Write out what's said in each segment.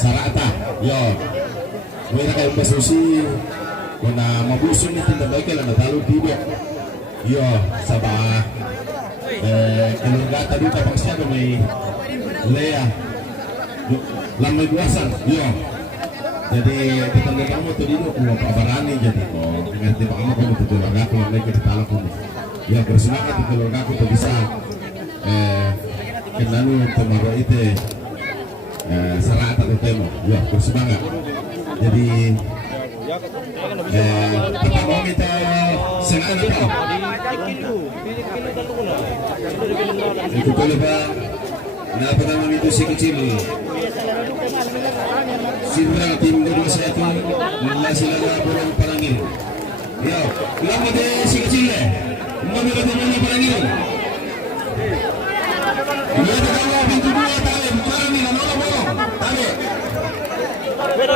Sarata, yo. Mira kayo pasusi, kuna mabusun ni tinda baik lang natalo tibo. Yo, sabah. Kelungata dito pang siya may Lea. Lamay buwasan, yo. Jadi kita kamu tuh dulu kuah pabarani jadi ngerti pak kamu kamu tuh keluarga aku yang kita tahu kamu ya bersemangat tuh keluarga aku tuh bisa kenanu kemarin itu Sarata tuh temu ya bersemangat jadi kita mau kita senang atau itu kalau pak nah pertama itu si kecil Sirra tim kedua saya tu Nila silaga pulang Parangil. Ya, lama deh si kecil deh. Mau kita mana Parangil? Dia terkawal pintu dua tali. Parangil, nol bolong. Tali. Lora.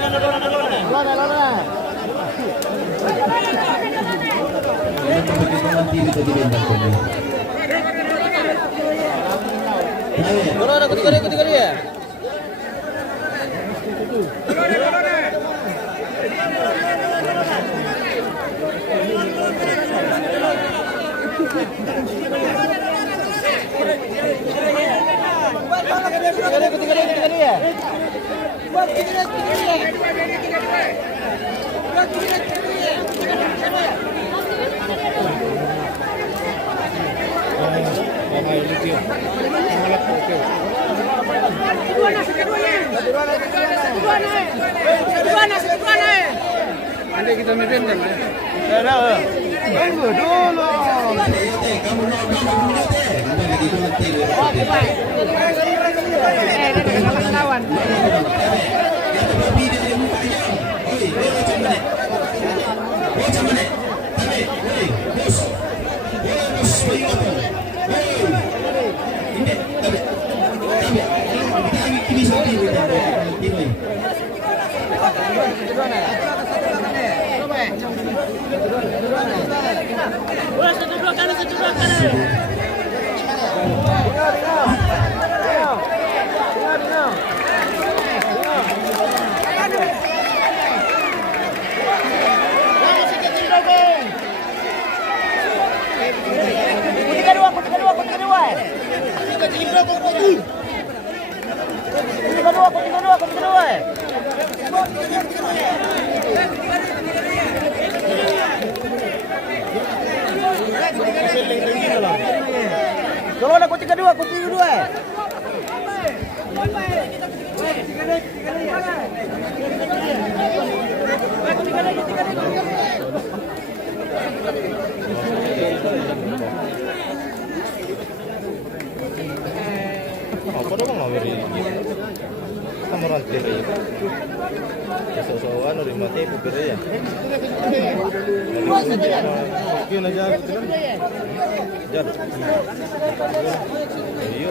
Yang begitu nanti kita dibentak kami. Lora ketiga dia. Nanti kita mimpin kan? Tunggu dulu. Kalau ada kunci kedua. Apa dong ngawiri? Kamu rantir ya? Sosokan udah mati pikir ya. Mungkin aja gitu kan. Jar. Iya.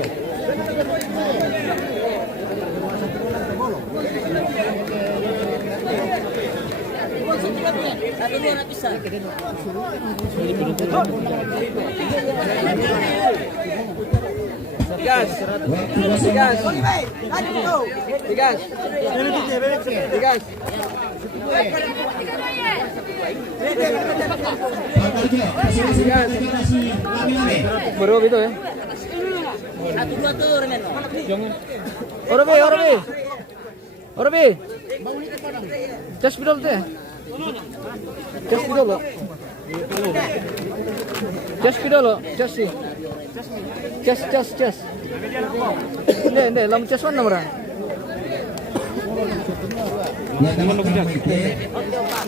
Tigas. Baru itu ya. Satu dua tuh remen. Orobe. Just bidol teh. Just bidol. Just. Nde, lam just mana orang?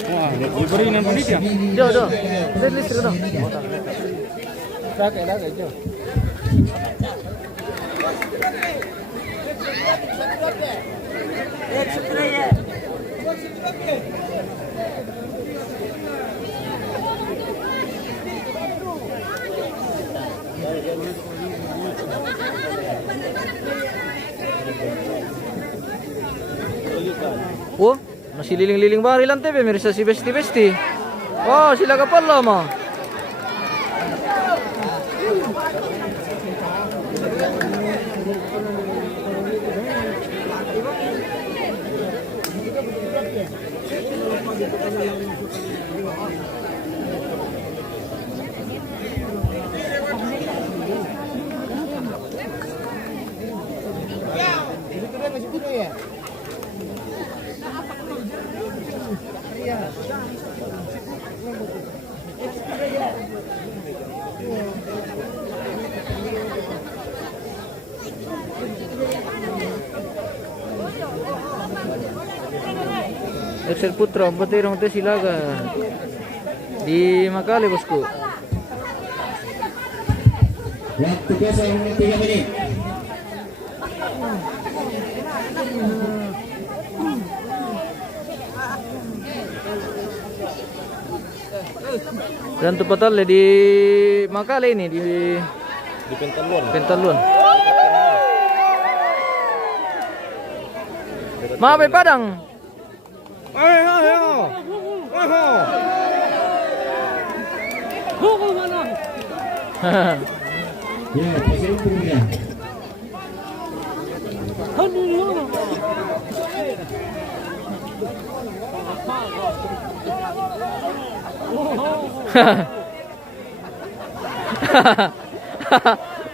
Wah, diberi nama dia. Jo. List itu dong. Dah kayak jo. Oh, masih liling-liling bari lantai pemirsa si Besti. Oh, sila ka pala mo. Excel Putra, Batirong Tesilaga di Makale, bosku. Waktu kosong 3 menit. Dan tepatnya di Makale ini di Pentalun. Maaf Padang. Ya, pasal umurnya.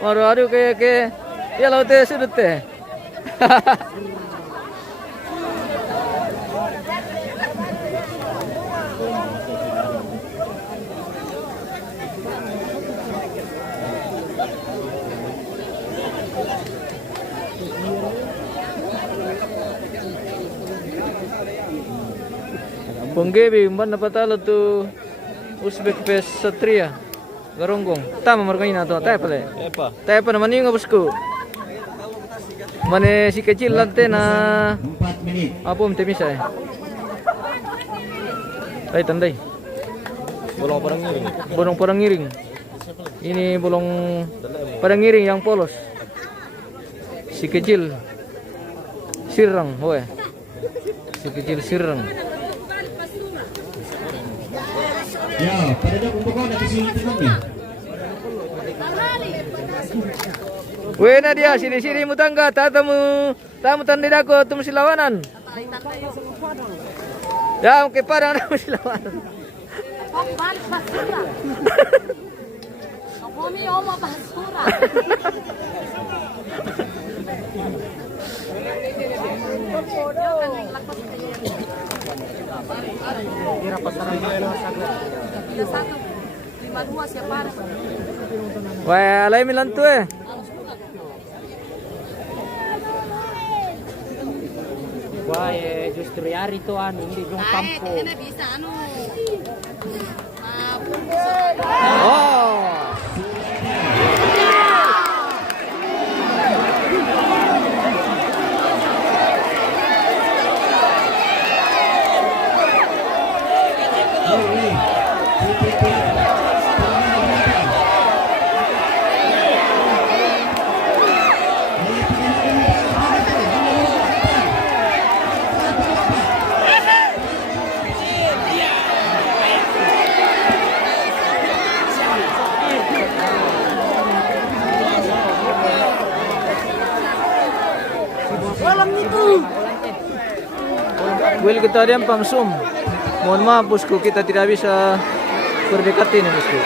Waduh kayak ya laut sudut teh. Penggebi umpan dapat talo tu Uzbek Pes Satria Garonggong. Tama markanya nato tay pale. Tay pa naman yung bosku. Mane si kecil lante na 4 menit. apa misa eh. Ay tandai. Bolong parang ngiring. Ini bolong parang ngiring yang polos. Si kecil sirang, hoe. Si kecil sirang. Ya, pada dah kumpul nak sini tenangnya. Wena dia sini mutangga tamu tanda aku tum silawanan. Ya ke parang na silawanan. Basura. Kami oma basura. Kira pasaran Tidak satu 52 siapa? wah, alay milan tu eh. Wah, justru hari itu anu di Jong Kampo. Tidak bisa anu. Oh. Will kita diam pamsum. Mohon maaf bosku, kita tidak bisa berdekati nih bosku.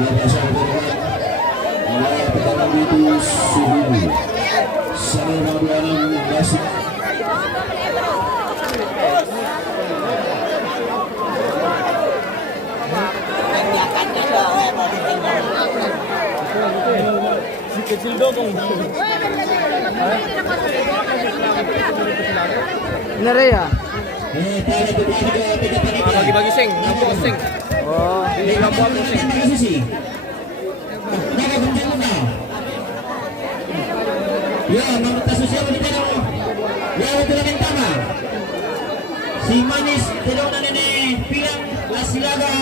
Bapak sahabat pertandingan itu suhu Sarema 26 Gresik. Kecil dong. Bener ya? Bagi-bagi sing, ngampung sing. Oh, ini ngampung sing. Ya, nomor sosial kita dong. Ya, udah minta si manis tidak nene piang lasilaga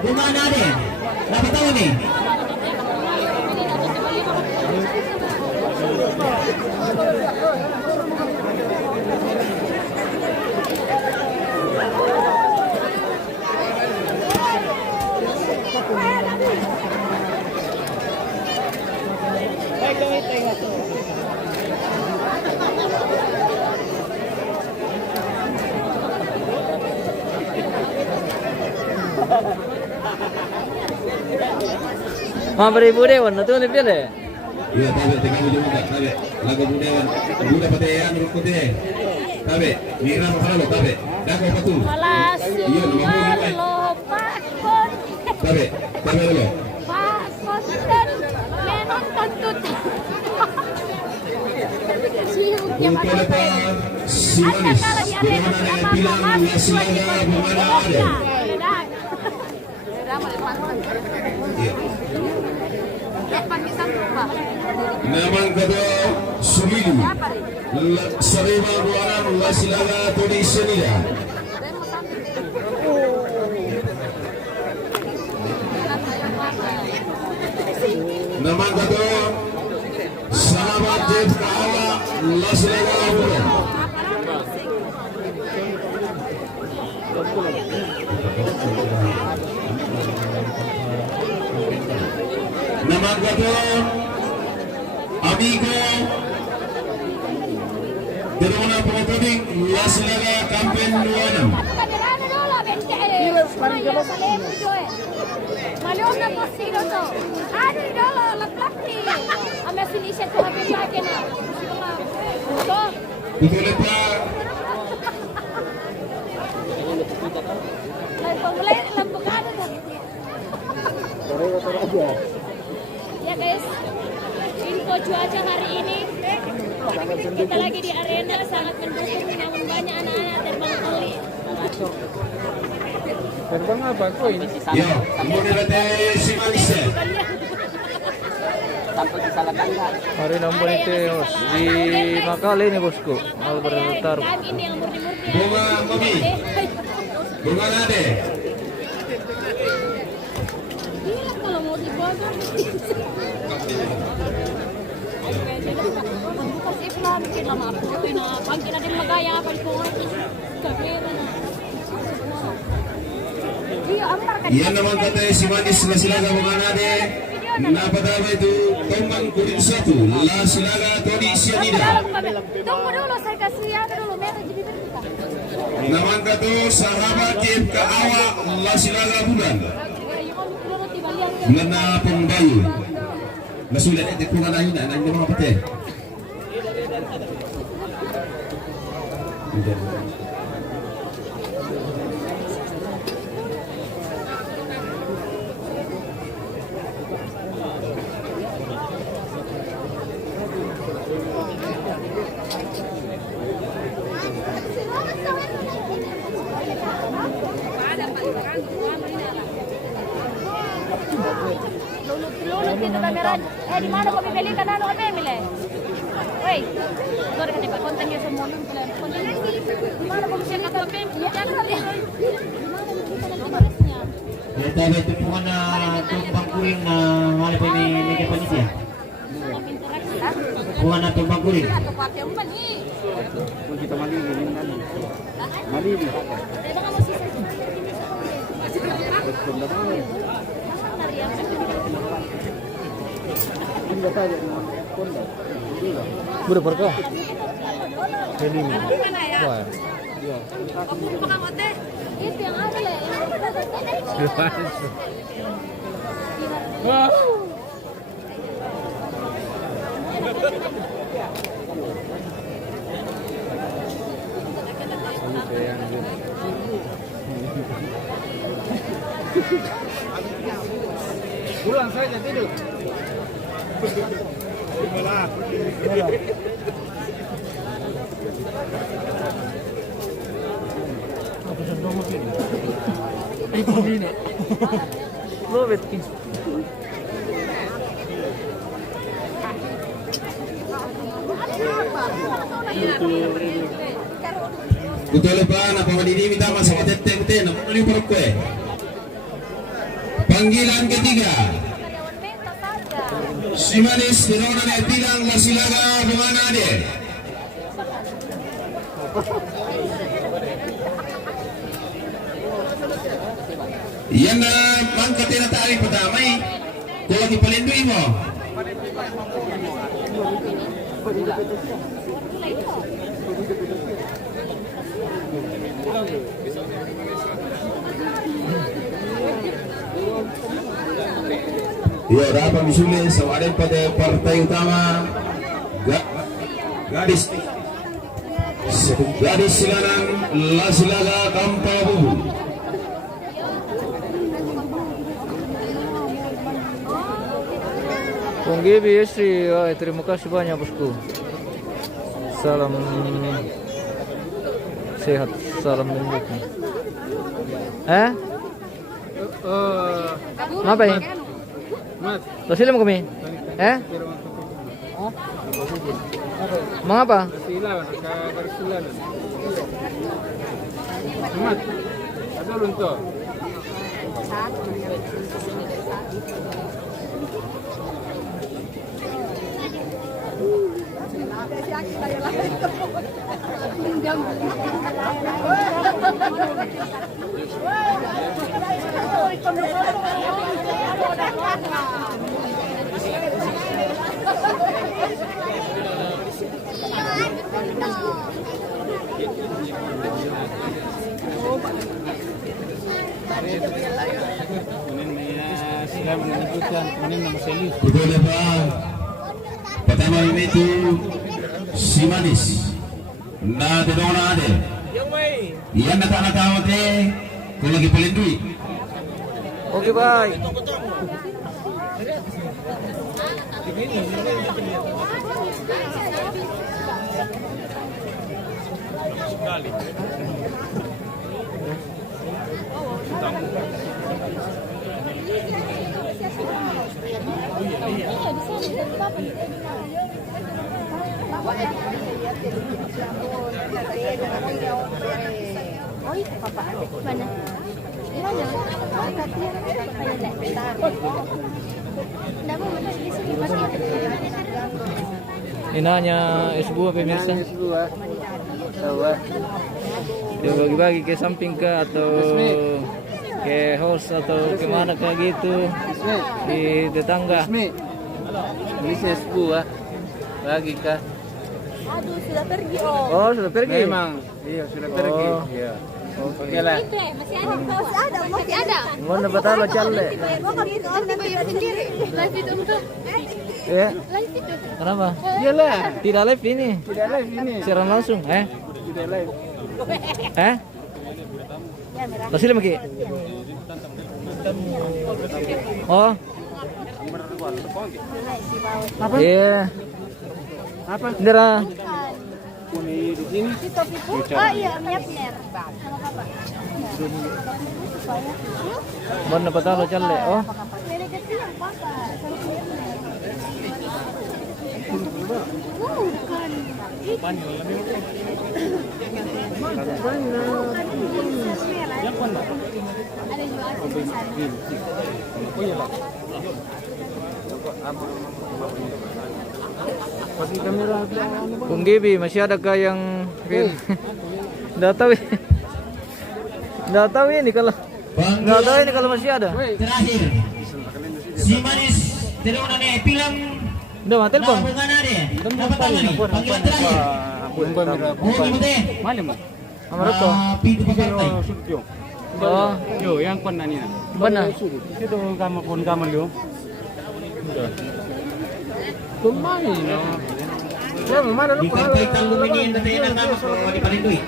di mana deh? Berapa tahun nih? Beribu deh, warna tuh nih pilih. Iya, tabe tengah ujung enggak, tabe. Lagu budewan. Buda patean rukun deh. Tabe, mira mahalo tabe. Dago patu. Alas, Iya, pakon. Tabe, tabe dulu. Pakon dan menon tantut. Untuk lepas si manis. Bagaimana dengan bilang lasilaga bagaimana ada? Iya. Naman kedua Sumilu Sarema 26 Lasilaga Indonesia Nida. Naman kedua Sahabat Jeff Kawa Lasilaga Bulan. Naman kedua Amigo Teruna Pengotoding Lasilaga Kampen 26. Malona posiro to. Ano dolo la plati. Ame sinisya to habi lagi na. To. Betul pa Lai pamulay lambukado to. Ya guys, info cuaca hari ini kita lagi di arena sangat mendukung, namun banyak anak-anak terbang kali. Terbang apa koin? Yo, kemudian ada si manis. Hari nombor itu di Makale nih bosku. Albert Taruh. Kami ini yang murni-murni. Bunga Mami. Bunga Nade. Gila kalau mau dibakar. Bukas Islam kita maaf na pag din magaya pa ko. Kamera na. Yan naman katay si manis Lasilaga Bunga Nade. Napadama itu Tombang Kulit 1 Lasilaga Indonesia Nida. Tunggu dulu saya kasih dulu meron jadi berita. Naman kato sahabat Jeff Kawa Lasilaga Bulan. Bulan na pembayu. Nasulat itu kungan ayun na nang mga pate. Lulot dito kameran. Di mana kami beli ka na ano kami bili? Wey, ito rin ka konten niyo sa mall. Di mana kami siya katabi? Kita ada tupungan na tumpang kuring na mahal pa ni Mega Panisia. Tupungan na tumpang kuring. Kung kita malili, malili. Berapa kah? Ini. Wah. Kapuro pa ka, ate. Itu yang ada lah. Pulang saja tidur. Lobet ki. Betul pa na pamadidimi tama sa matete-tete na ano yung parok ko eh. Panggilan ketiga. Simanis Tirona na bilang Lasilaga Bumanade. Yan na mangkat na tayo patamay. Kung lagi palinduin mo. Iya, dapat disulis samarin pada partai utama Gadis Silanan Lasilaga Kampabu. Kung Gibi Yesri, terima kasih banyak bosku. Salam sehat, salam mendukung. Apa ini? Lasilam kami? Mengapa? Silawan sa Barcelona. Mat. Ada runtuh. Sila menunjukkan kuning nama serius. Betul ya Pak. Pertama ini itu Simanis. Na Tirona ada. Iyan nakakatawa deh. Kung lagi palindui. Oke, bye. Mana? Inanya S2 pemirsa. Dia bagi-bagi ke samping ke atau ke house atau kemana kayak gitu di tetangga. Bisnis gua lagi kah? Aduh, sudah pergi om. Oh, sudah pergi. Memang, iya sudah pergi. Iya. Oke lah. Itu masih ada. Masih ada. Mana betapa calle? Sendiri. Live itu betul. Ya. Live itu. Kenapa? Iyalah. Tidak live ini. Tidak live ini. Siaran langsung, Tidak live. Masih lagi? Oh. Apa? Iya. Apa? Indra. Kuni di sini. Oh iya, Miapner. Mana betapa calle? Oh. Dari kecil yang papa. Bukan. Pakai kamera. Kung Gibi, masih adakah yang nggak tahu? Nggak tahu ini kalau nggak tahu ini kalau masih ada. Terakhir. Simanis Tirona na pilang Udah mati telepon. Bumanade. Dapat tangan nih. Panggilan terakhir. Bukan kamera. Bukan mo deh. Malam mo. Nomor itu. Pintu papartay. Oh, Yo, yang kon na niya. mana? Ito kamal yo. Kumain no. Ya, mana Di kampung luminiin na tayo ng tama ko di palindoy.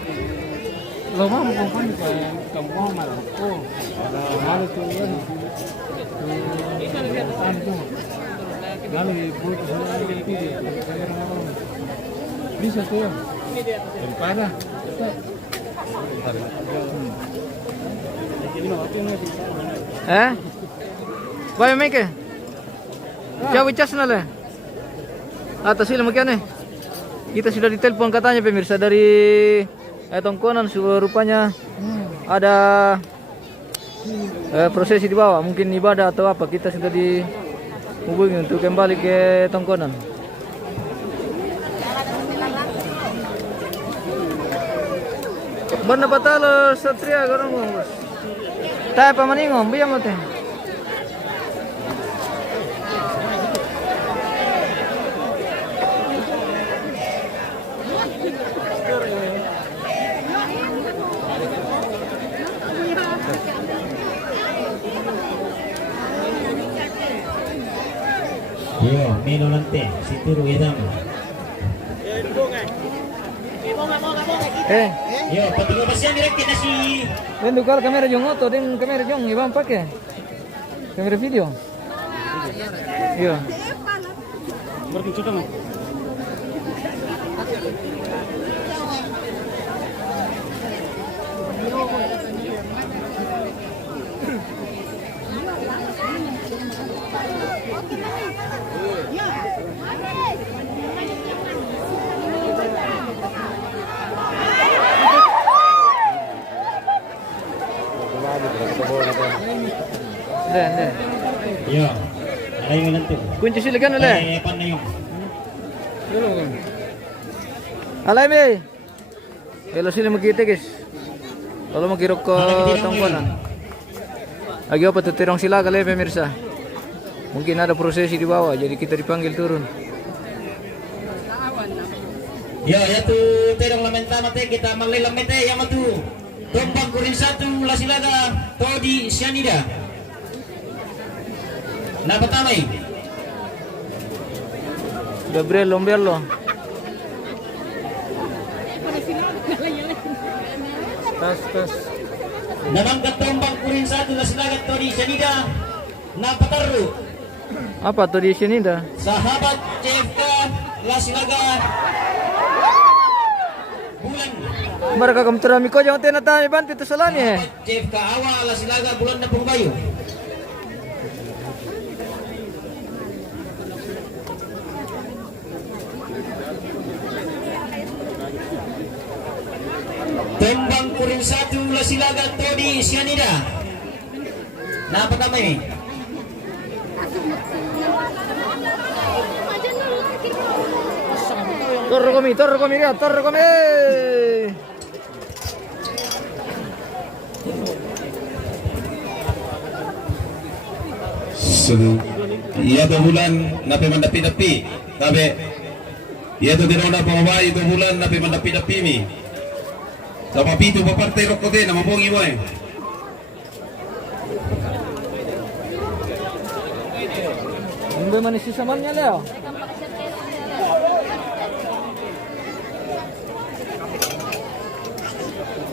Lo mo kung kan ka kampung malam. Oh, malu tu yan. Galu buat semua ini. Bisa tuh. Parah. Eh? Bayo make. Jauh cas na le. Atas sila magkano eh. Kita sudah ditelepon katanya pemirsa dari Tongkonan, rupanya ada prosesi di bawah, mungkin ibadah atau apa. Kita sudah dihubungi untuk kembali ke Tongkonan. Banda patalo Satria Garongong bos. Tayo pa maningom, biya mo te. Yo, mino lante, si turu edam. Yo, patungo ba siya direct na si Den dukal kamera jong auto, den kamera jong ibang pakai. Kamera video. Iya. Berarti sudah mah. Den. Yo, ada yang lante. Kunci silakan oleh. Pan na yung. Alay be. Kalau sila magkita guys. Kalau magkirok ko Tongkonan. Lagi apa tuh tirong sila kali pemirsa. Mungkin ada prosesi di bawah, jadi kita dipanggil turun. Yo, ya tu terong lamentama te kita manglilamete yang matu. Tombang kurin satu lasilaga todi sianida. Na patamay. Gabriel Lombello. Tas. Namangkat tombang kurin satu lasilaga todi sianida. Na pataru. Apa tuh di sini dah? Sahabat CFK lasilaga bulan. Mereka kamu terami ko jangan tena tami bantu tu salani eh. CFK awal lasilaga bulan na pungbayo. Tembang kuring satu lasilaga todi sianida. Napa kami? Torro komi dia, torro komi. Iya tu bulan napi mendapi-dapi. Tapi iya tu tidak ada pengawal itu bulan napi mendapi-dapi mi. Sama pitu papartai rokok deh nama bongi boy. Hindi man isi saman niya leo.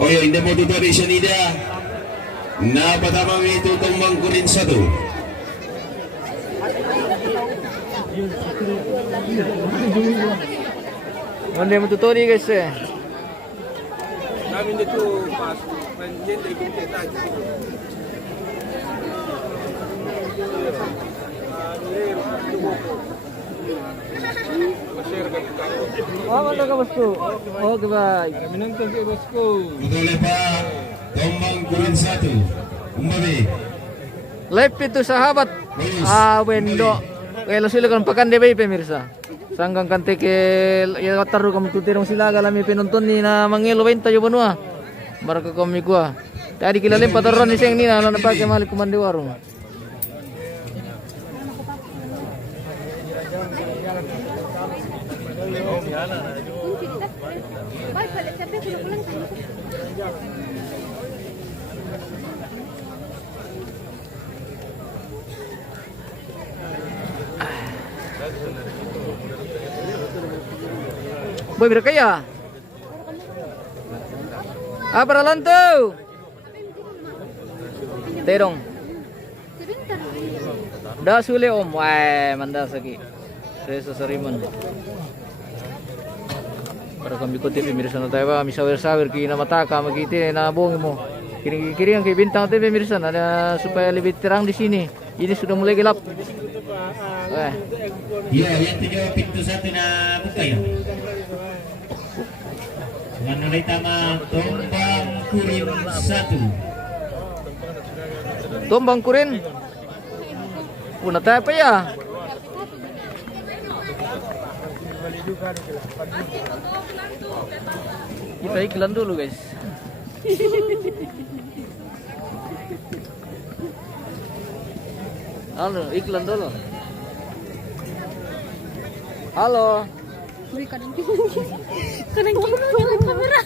Oh ya, hindi mo tutuloy siya nida. Napatamang ito tumbang kurin satu. Hindi mo tutori guys eh. Namin dito pas menjadi kita. Mana ka bosku? Okay bye. Minantang ke bosku. Tutuloy pa tumbang kurin satu. Umbabi. Live itu sahabat. Wendo. Kaya sila kan pakan debay pemirsa. Sanggang kante ke ya taru kamu tutirong sila galami penonton ni na mangelo 20 yo banua. Baraka kami kuah. Tadi kilalim pataron ni seng ni na napake mali kumandi warung. Boy, berkaya. Para lanto. Terong. Da sule om. Wah, manda sagi. Resa Sariman. Para kami kutip pemirsa na tayo ba, misawer-sawer kina mataka magiti na bongi mo. Kiring-kiring kay bintang tayo pemirsa na supaya lebih terang di sini. Ini sudah mulai gelap. Ya, yang 31 na buka ya. Dengan nilai tama Tombang Kurin 1. Tombang Kurin. Una tayo pa ya. Kita iklan dulu guys. Halo, iklan dulu. Halo. Kadang kamera.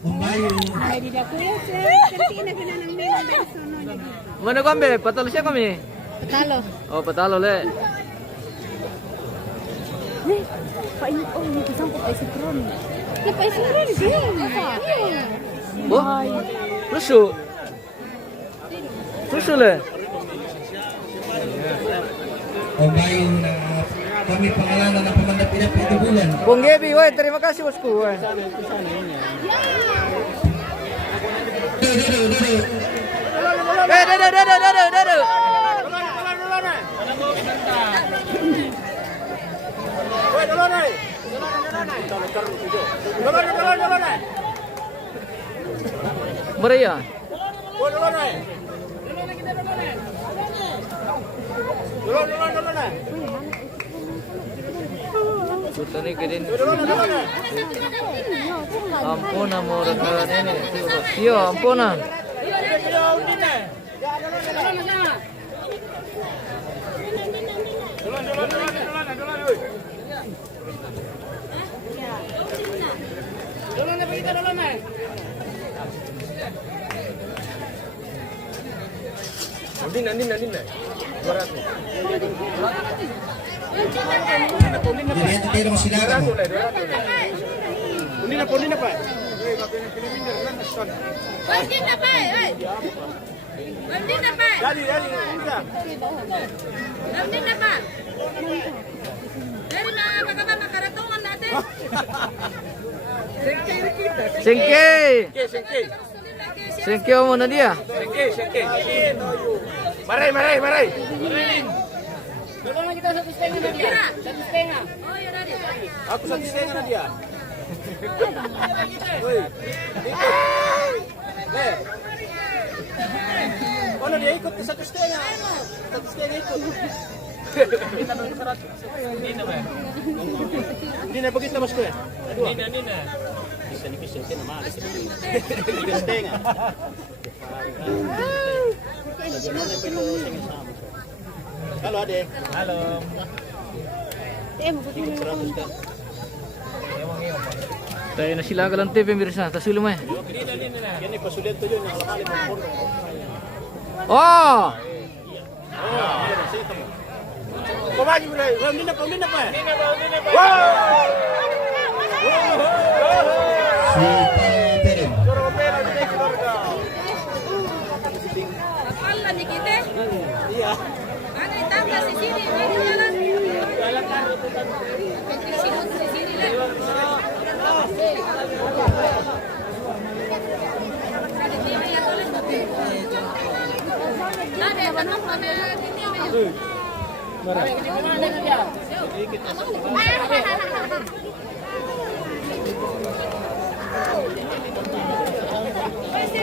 Umbayu. Mana kami? Patalo siya kami. Talo. Oh, patalo le. Painit oh, ini kesangkut ay sitron. Ya pa sitron din. Oh. Rusu. Rusu le. Umbayu na kami pangalanan ng pamandap pinap ito bulan. Bung Gebi, woi, terima kasih bosku. Woi. Dadu. Beria. Sultani kedin. Ampun amor rekan ini. Iya, ampun. Nandin. 200. Jadi itu tidak masih datang. Pundina Pak. Sengke mau na dia. Sengke. Maray. Tolong kita 1,5 na dia. 1,5. Oh, ya tadi. Aku 1,5 na dia. Ano dia ikut ke 1,5? 1,5 ikut. Kita nunggu 100. Hindi na begitu mas kuya. Hindi na. Bisa dipisa ka naman. 3,5. Halo Ade. Halo. Tayo na sila galante pemirsa, tasulo mo. Yan ipasulit to yun yung alakali ng porno. Oh! Pumagi mo na. Hindi na pa. Si Tereng. Kapal ni kita. Iya. Ada tangga di sini, ada jalan. Di sini lah. Ada tanah mana ini?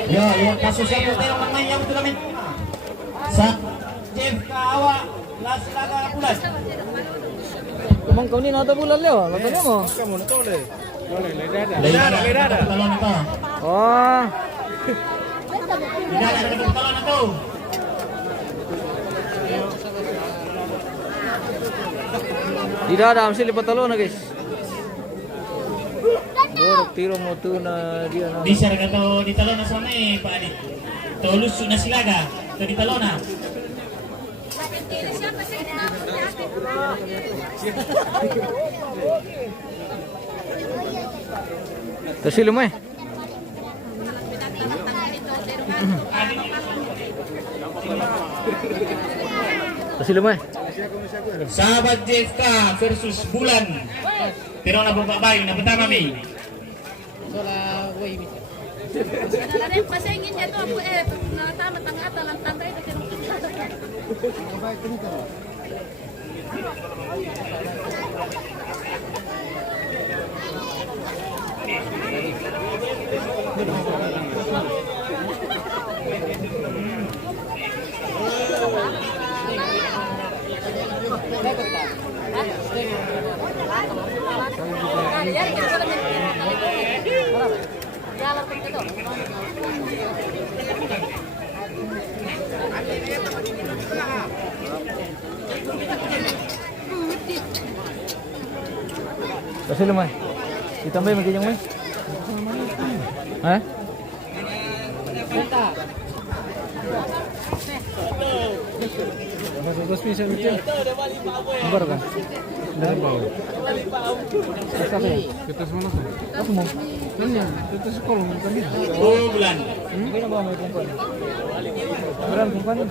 Ya, yang kasus yang terang mengenai yang betul amin. Sa Jeff Kawa Laslaga Pulas. Kumang kau ni nata bulan leo, nata mo. Kamu na to le. Leirada. Talon ito. Oh. Tidak ada kebetulan itu. Di dalam sila patalo na guys. Borok tiro mo to na dia na. Di sarga to di talona sa may Pak Adi. To lusu na silaga to di talona. Kasi lumay. Kasi lumay. Sahabat JFK versus Bulan. Tiro na babae na pertama mi. Ada yang pasangin dia tu aku tamat tengah talang tangga itu kira. Kasi lumay. Ditambay magiging mo. Ha? Dos pisan itu. Nomor kan? Kita semua nak. Aku mau. Nanya, kita sekolah tadi. Oh Bulan. Ini bawa mai kumpulan. Beran kumpulan.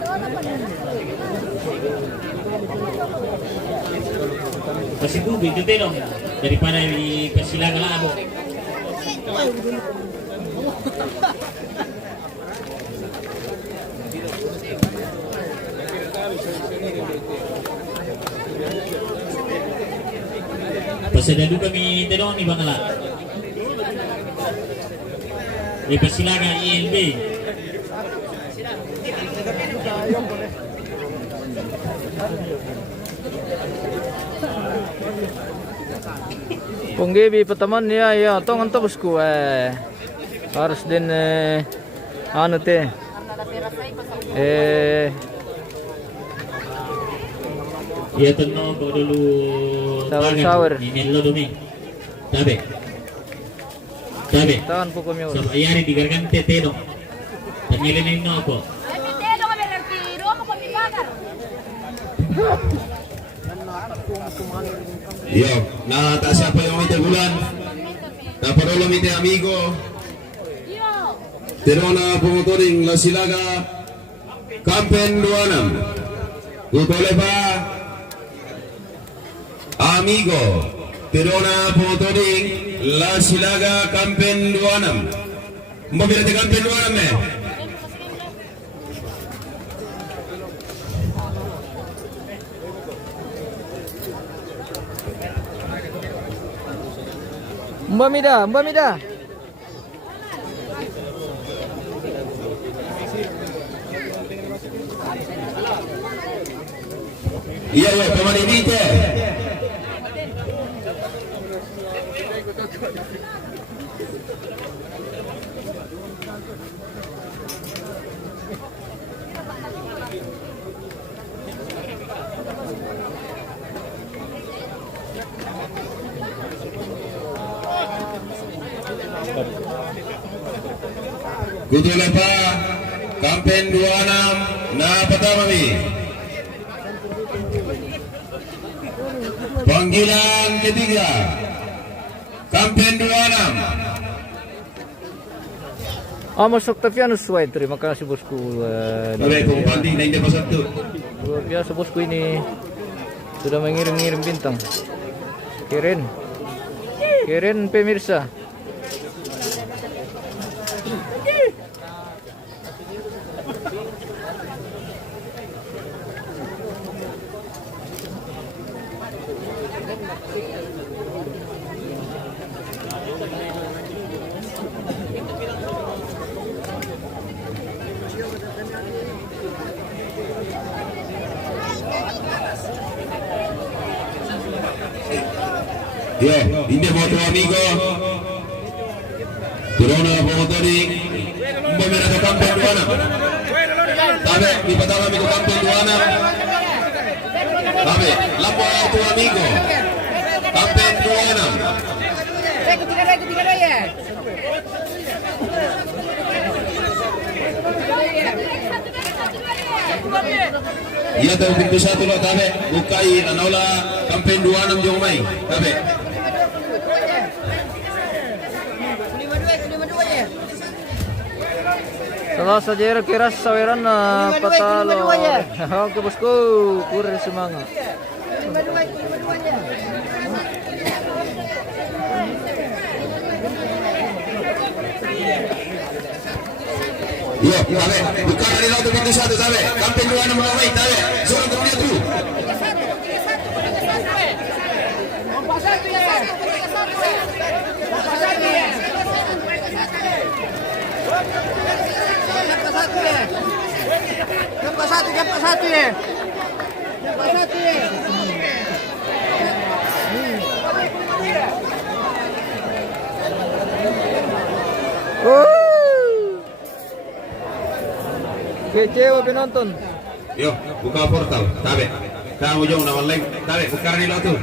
Buat apa ini? Masih tuh gitu dong daripada di persilangan labo. Pasadadu kami terong ni Bangla. Di persilangan ILB. Penggebi perteman ya tong anto bosku harus din anu teh Ya tenno ko dulu Shower. Ini lo dumi. Tabe. tahan pukul mio. So ayari digargan tete dong. Pangilinin no ako. Yo, na tak siapa yang minta bulan. Tak perlu minta amigo. Terona Promotoring La Silaga Kampen 26. Gutolepa Amigo. Terona Promotoring La Silaga Kampen 26. Mbak bila Kampen 26 Mbak Mida. Iya, pemain Inter. Gutulepa Kampen 26 na pertama ni. Panggilan ketiga Kampen 26. Amos Octavianus White, terima kasih bosku. Boleh pembanding na hindi pa satu. Luar biasa bosku ini sudah mengirim-ngirim bintang. Keren pemirsa. Yo, ini moto amigo. Turuna Pomotori Mbomera ke Kampen 26 Tabe di pertama minggu Kampen 26 Tabe Lapo Tua Amigo Kampen 26 Iya tahu pintu satu lo tabe bukai anaula Kampen 26 jong mai tabe Salah saja kira saweran na patalo. Oke bosku, kurir semangat. Yo, tabe buka dari laut pintu satu tabe Kampen 26 mai tabe suruh kemudian tu Kecewa penonton. Yo, buka portal, tabe. Kamu jong na online, tabe buka di laut tu.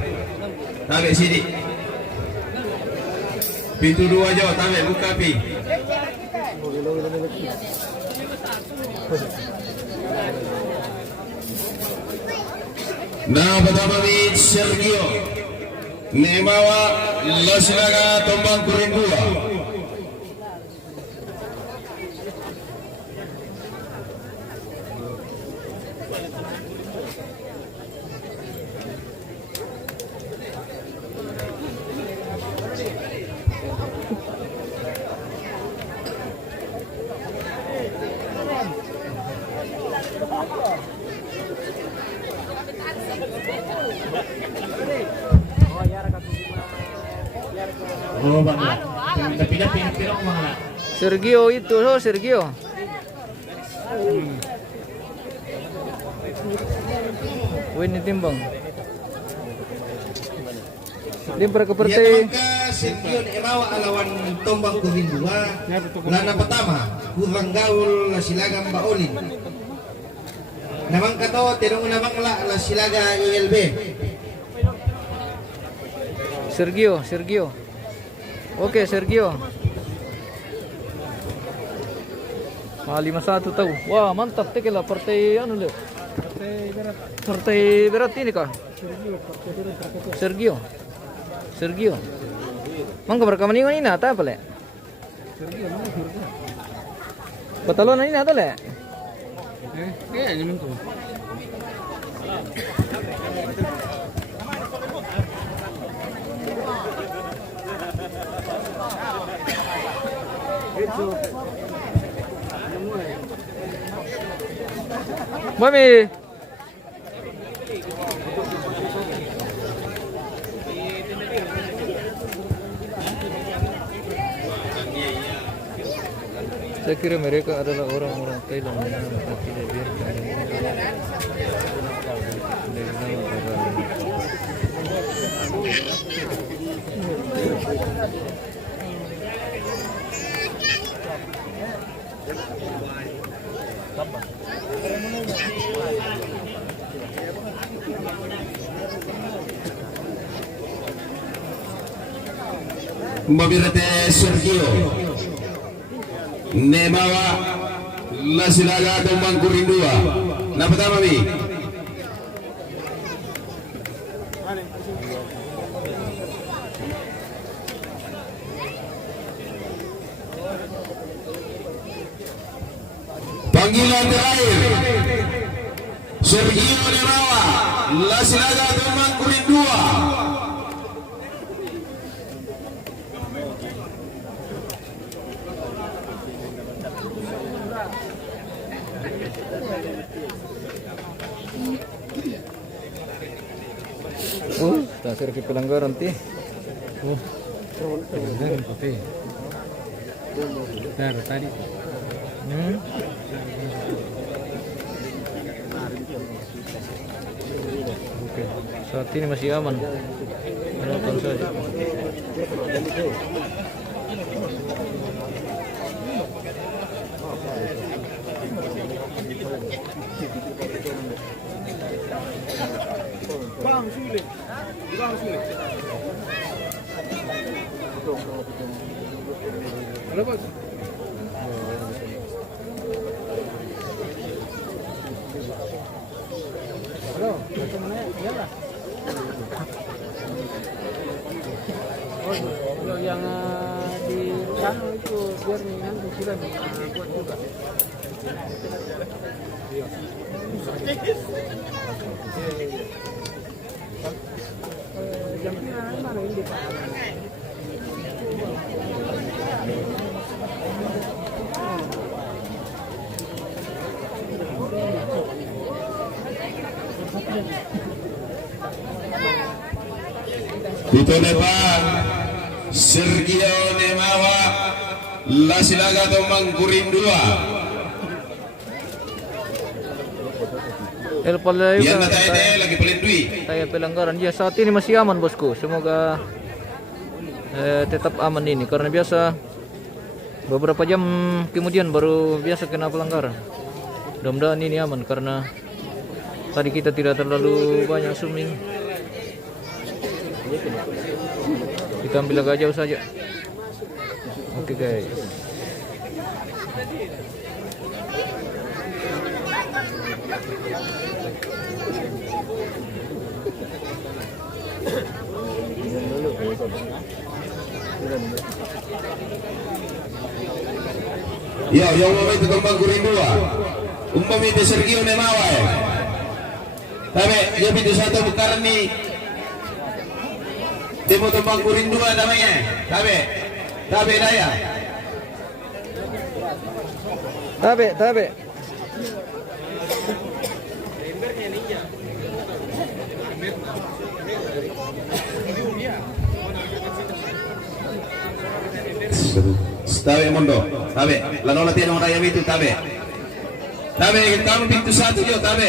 Tabe sini. Pintu 2 jauh, tabe buka pi. Nah, pertama ni Sergio Nemawa Lasinaga Tombang Kurindua. Oh, Bang. Pindah-pindah mana? Sergio itu, oh Sergio. Win ditimbang. Limpar ke partai. Sergio Emawa alawan Tombang Kurindua. Lana pertama kurang gaul Lasilaga Mbaolin. Namang kato terong namang Lasilaga ILB. Sergio. Oke, Sergio. 5-1 tahu. Wah, mantap tekelah partai anu le. Partai berat ini kah? Sergio. Mangga mereka meningon ini apa le? Patalonan ini atau le? Kayaknya mentu. Mami. Saya kira mereka adalah orang-orang Thailand yang tidak biarkan Mbabirate Sergio Nemawa Lasilaga Tombang Kurindua. Nah pertama mi panggilan terakhir Sergio Nemawa Lasilaga Tombang Kurindua. tak sergi pelanggaran ti. Pelanggaran putih. Dar tadi. Oke, saat ini masih aman. Menonton saja. Kalau yang di sana itu biar nanti sudah buat juga. Jamnya mana ini Pak? Dito na ba Sergio Nemawa Lasilaga Tombang Kurindua. El Palayo Yan na tayo lagi pelindui. saya pelanggaran. Ya saat ini masih aman bosku. Semoga tetap aman ini karena biasa beberapa jam kemudian baru biasa kena pelanggaran. Mudah-mudahan ini aman karena tadi kita tidak terlalu banyak swimming. Kita ambil agak jauh saja. Oke guys. Ya, yang itu Tombang Kurindua. Umpami itu Sergio Nemawa. Tapi dia itu satu bukan ni. Timo Tombang Kurindua namanya. Tabe daya. Tabe. Tabe Mondo, tabe. Lanola tiene orang yang itu tabe. Tabe, kamu pintu satu yo tabe.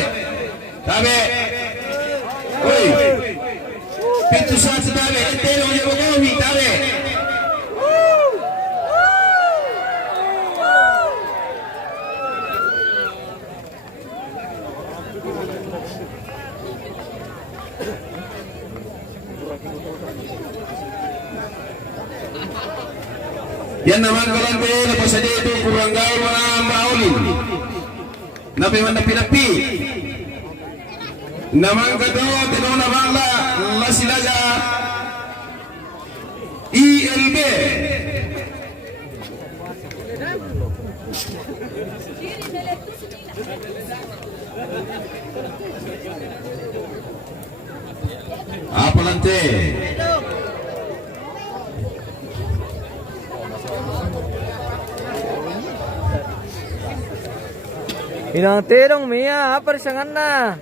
Oi. Pintu satu tabe, entero yo bogomi tabe. Yan naman kalante, lepas saja itu kurang gaul mga maulin. Nabi man napi. Naman kato, tinong naman la silaga ILB. Apa lante? Inang terong Mia, apa risangan na?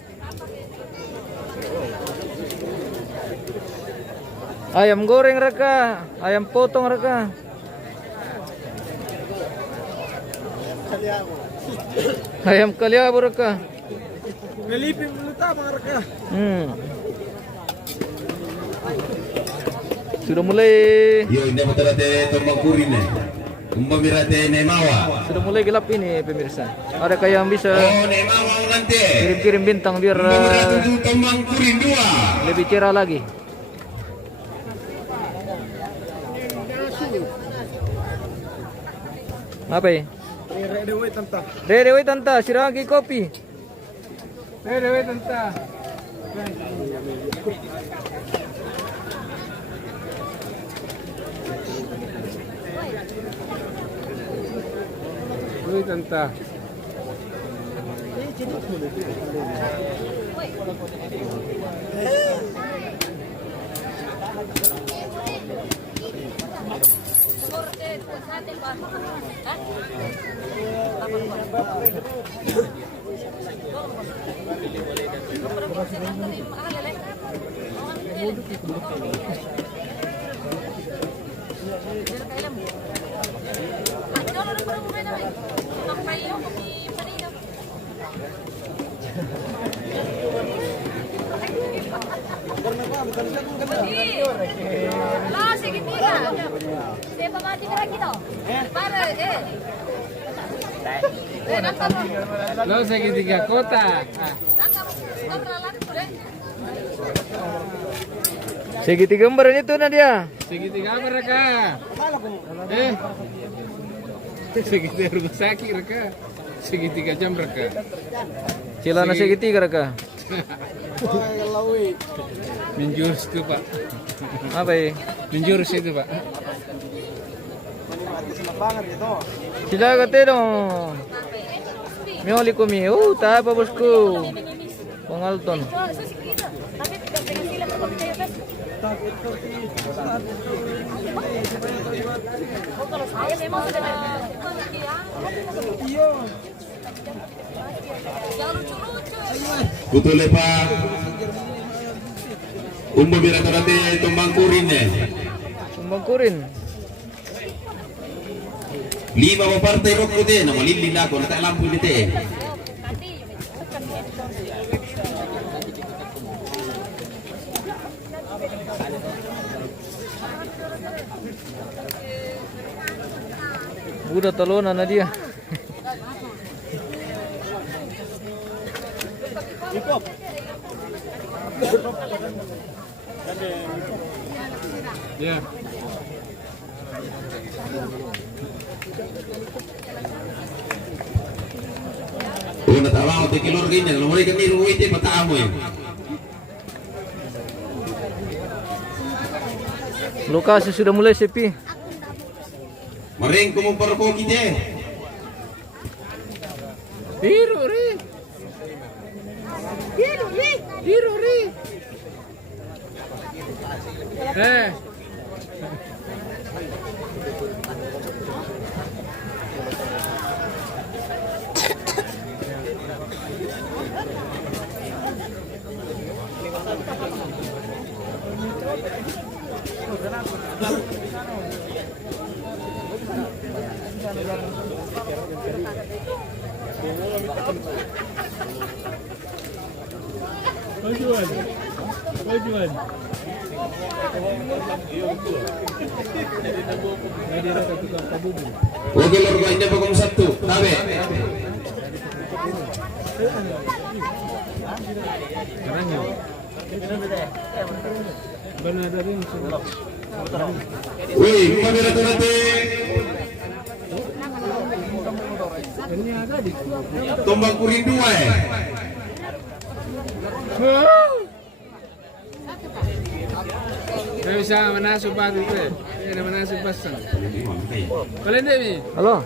Ayam goreng raka, ayam potong raka. Ayam kaliabo raka. Ngelipin dulu tama reka. Sudah mulai Yo, hindi mo talaga Tombang Kurin eh. Umpamirate Nemawa. sudah mulai gelap ini pemirsa. Adakah yang bisa Oh, Nemawa nanti. kirim-kirim bintang biar Umpamirate Tombang Kurin 2. lebih cerah lagi? Apa ya? Dewe tanta, siragi kopi. Dewe tanta. Dewe tanta. Lah, segitiga. Saya pamati na kita. Para Lo segitiga kota. Nangkap, nangkap lalat, boleh. Segitiga gambar itu Nadia. Segitiga apa reka? Segitiga rumah sakit reka. Segitiga jam reka. Celana segitiga raka. Menjurus itu pak. Apa ya? Menjurus itu pak. Sila kate dong. Mioli kumi. Tak apa bosku. Pengalton. Tapi dengan sila berkomentar ya, kalau saya memang sudah Betul ya Pak. Umbo bira nanti tumbang kurin ya. Sumbang kurin. 5 partai rokok deh, nama lilin aku nak lampu deh. Udah talonan na dia. Ya. Oh, nak tahu aku kilor gini, kalau mereka ni ruwet itu bertamu ya. Lokasi sudah mulai sepi. Mering kumpul kita. Biru ri. Biru ri. Majuan. Oke lor gua ini pokok 1. Tabe. Benar dari Wih, kamera tu nanti. Tombak kuring 2 ya. Saya bisa menasuk batu tu. Ini menasuk pasang. Kalian demi. Halo.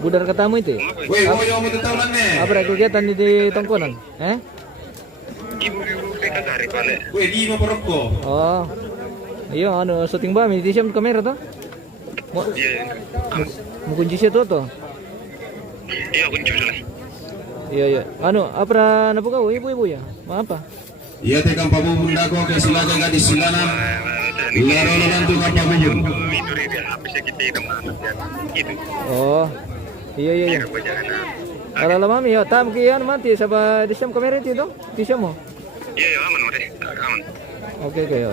Budar katamu itu. Wih, mau yang mau tahu ni. Apa kegiatan di Tongkonan? Wih, 5 perokok. Oh. Iya, anu syuting bami di siam kamera tuh. Mau kunci situ tuh. Iya, kunci sudah. Iya. Anu, apa na kau ibu-ibu ya? Mau apa? Iya, tekan pabubun dako ke silakan gadis silana. Laro nantu ke pabubun. Itu dia habisnya kita itu mana itu. Oh. Iya. Kalau mami, yo tam kian mati sama di siam kamera itu tuh. Di siam mo. Iya, aman deh. Aman. Oke, yo.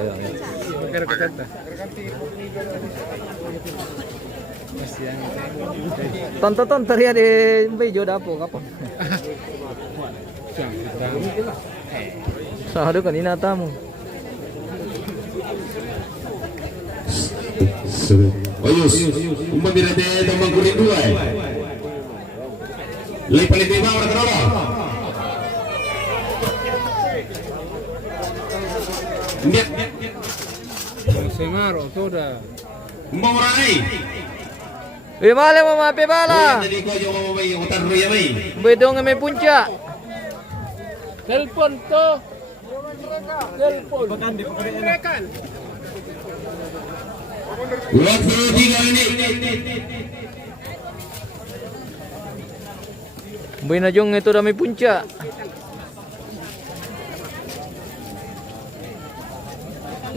Tonton teriak di bejo dapo kapan? Sahado kanina tamu. Oyus, umpan birate tombak kuring 2 ya. Lai paling tiba orang kenapa? Lihat. Semaro sudah. Umpan orang ni. Male mo mape bala. Jadi kau yang mau main utar ruya main. Bedong may punca. Telepon to. Telepon. Rekan. Waktu 3 menit. Boy na jong itu dah may punca.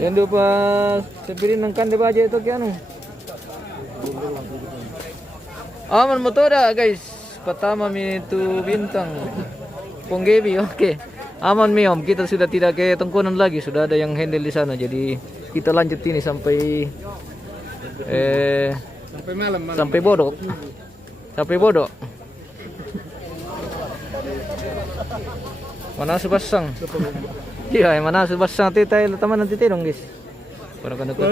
Yan do pa sabirin ng kande baja itu kiano. Aman motor guys. Pertama mi itu bintang. Ponggebi oke. Aman mi om, kita sudah tidak ke Tongkonan lagi, sudah ada yang handle di sana. Jadi kita lanjut ini sampai Sampai malam. sampai Bodok. Sampai Bodok. Mana subasang? Iya, mana subasang titay taman nanti tirong guys. Para kan ikut.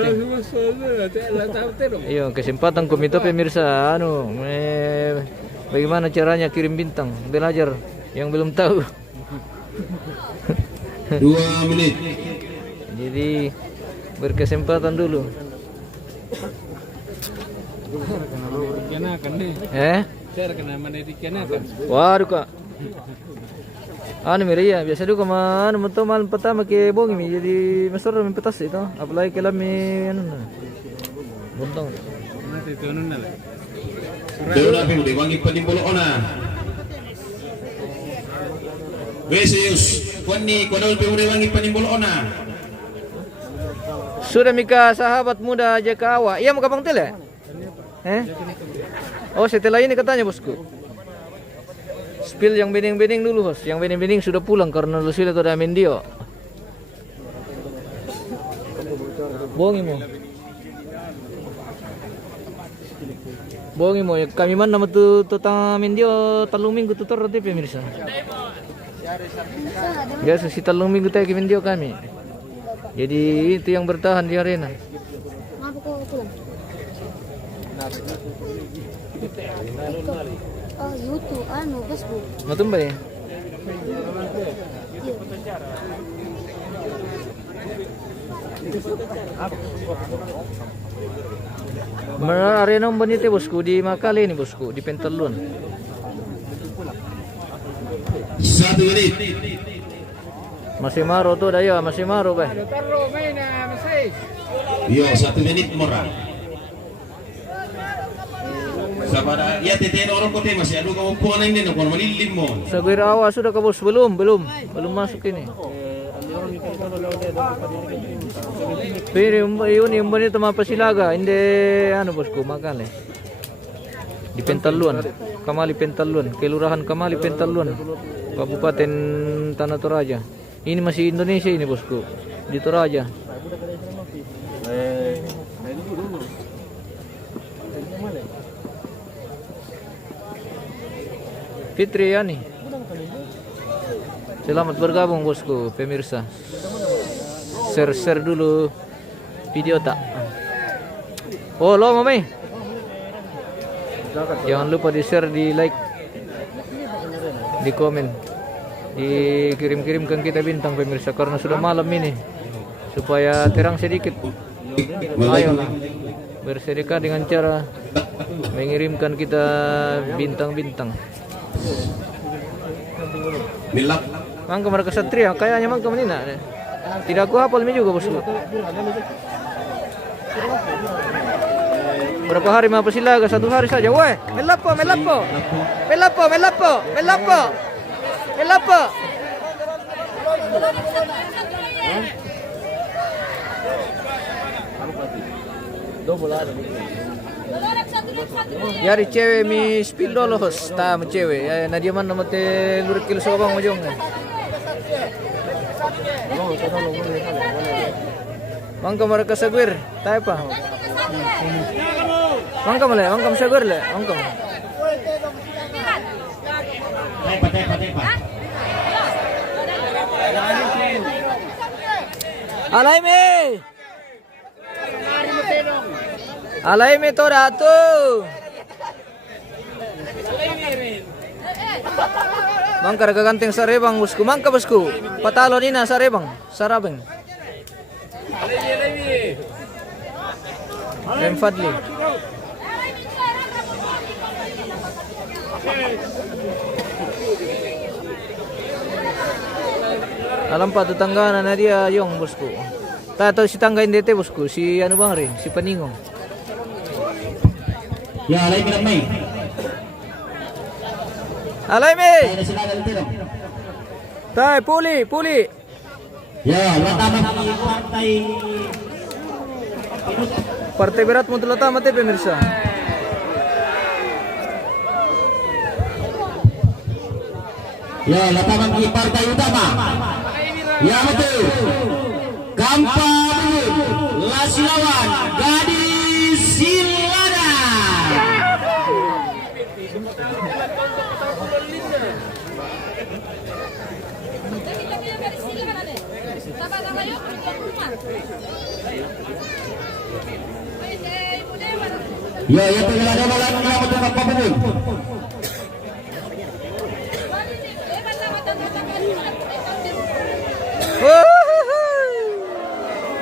Iya, kesempatan komito pemirsa, bagaimana caranya kirim bintang, belajar yang belum tahu. 2 menit. Jadi berkesempatan dulu. Kenakan deh. Cara kena mana dikenakan. Waduh kak. Miria biasa dulu kemana mentok malam pertama ke bongi mi jadi mesra mi petas itu apalagi kalau mi buntong Nanti tunun lah. Dulu tapi udah wangi penimbul ona. Besius, koni kodol pe udah wangi penimbul ona. Sudah mika sahabat muda Jakawa. Iya mau kapang tele? Oh setelah ini katanya bosku. Spill yang bening-bening dulu bos. Yang bening-bening sudah pulang karena lu sudah ada mendio. Bongi mo kami man nama tu tentang mendio talung minggu tutor roti pemirsa. Biasa si talung minggu tayo mendio kami. Jadi itu yang bertahan di arena. Ngapa kau pulang? Oh, YouTube, Facebook. Matumba ya? Arena bonite bosku di Makale ini bosku di Pentalun. 1 menit. Masih maro tuh dayo, masih maro bah. Taruh main masih. Yo 1 menit murah. Sabada ya tete orang kote masih adu kamu puan ini nak malilim mo. Sagwir awas sudah ke bos belum masuk ini. Pero yun yung bonito mapasilaga hindi bosku Makale. Di Pentalun, Kamali Pentalun, Kelurahan Kamali Pentalun, Kabupaten Tanah Toraja. Ini masih Indonesia ini bosku, di Toraja. Fitri Yani. Selamat bergabung bosku, pemirsa. Share dulu video tak. Oh lo mami. Jangan lupa di share, di like, di komen, dikirim-kirimkan kita bintang pemirsa karena sudah malam ini supaya terang sedikit. Ayolah bersedekah dengan cara mengirimkan kita bintang-bintang. Milap. Mangka mereka Satria, kayaknya mangka menina. Tidak aku hafal juga bosku. Berapa hari mah Silaga? 1 hari saja. Woi, melapo. Yari cewek mi spill dolo host ta mo cewek na dia man naman te lurikil sobang mo jong. Mangka mereka sagwir, tayo pa. Mangka sagwir le, mangka. Tepa. Alay me to dato. Mangka nagaganting sa rebang bosku. Mangka bosku. Patalo nina sa rebang. Sarabeng. Rem Fadli. Alam pa tetangga na dia yung bosku. Tato si tangga hindi te bosku. Si ano bang rin? Si Paningong. Ya, alay minamay. Alay me. Ada silaga dito. Tay puli. Ya, tama ni Partai berat mo tulata mate pemirsa. Ya, lataman di partai utama. Ya betul. Gampang Lasilawan Gadis Silada. Sama-sama yuk, ke rumah. Ya, itu ada malam nama tu apa pun.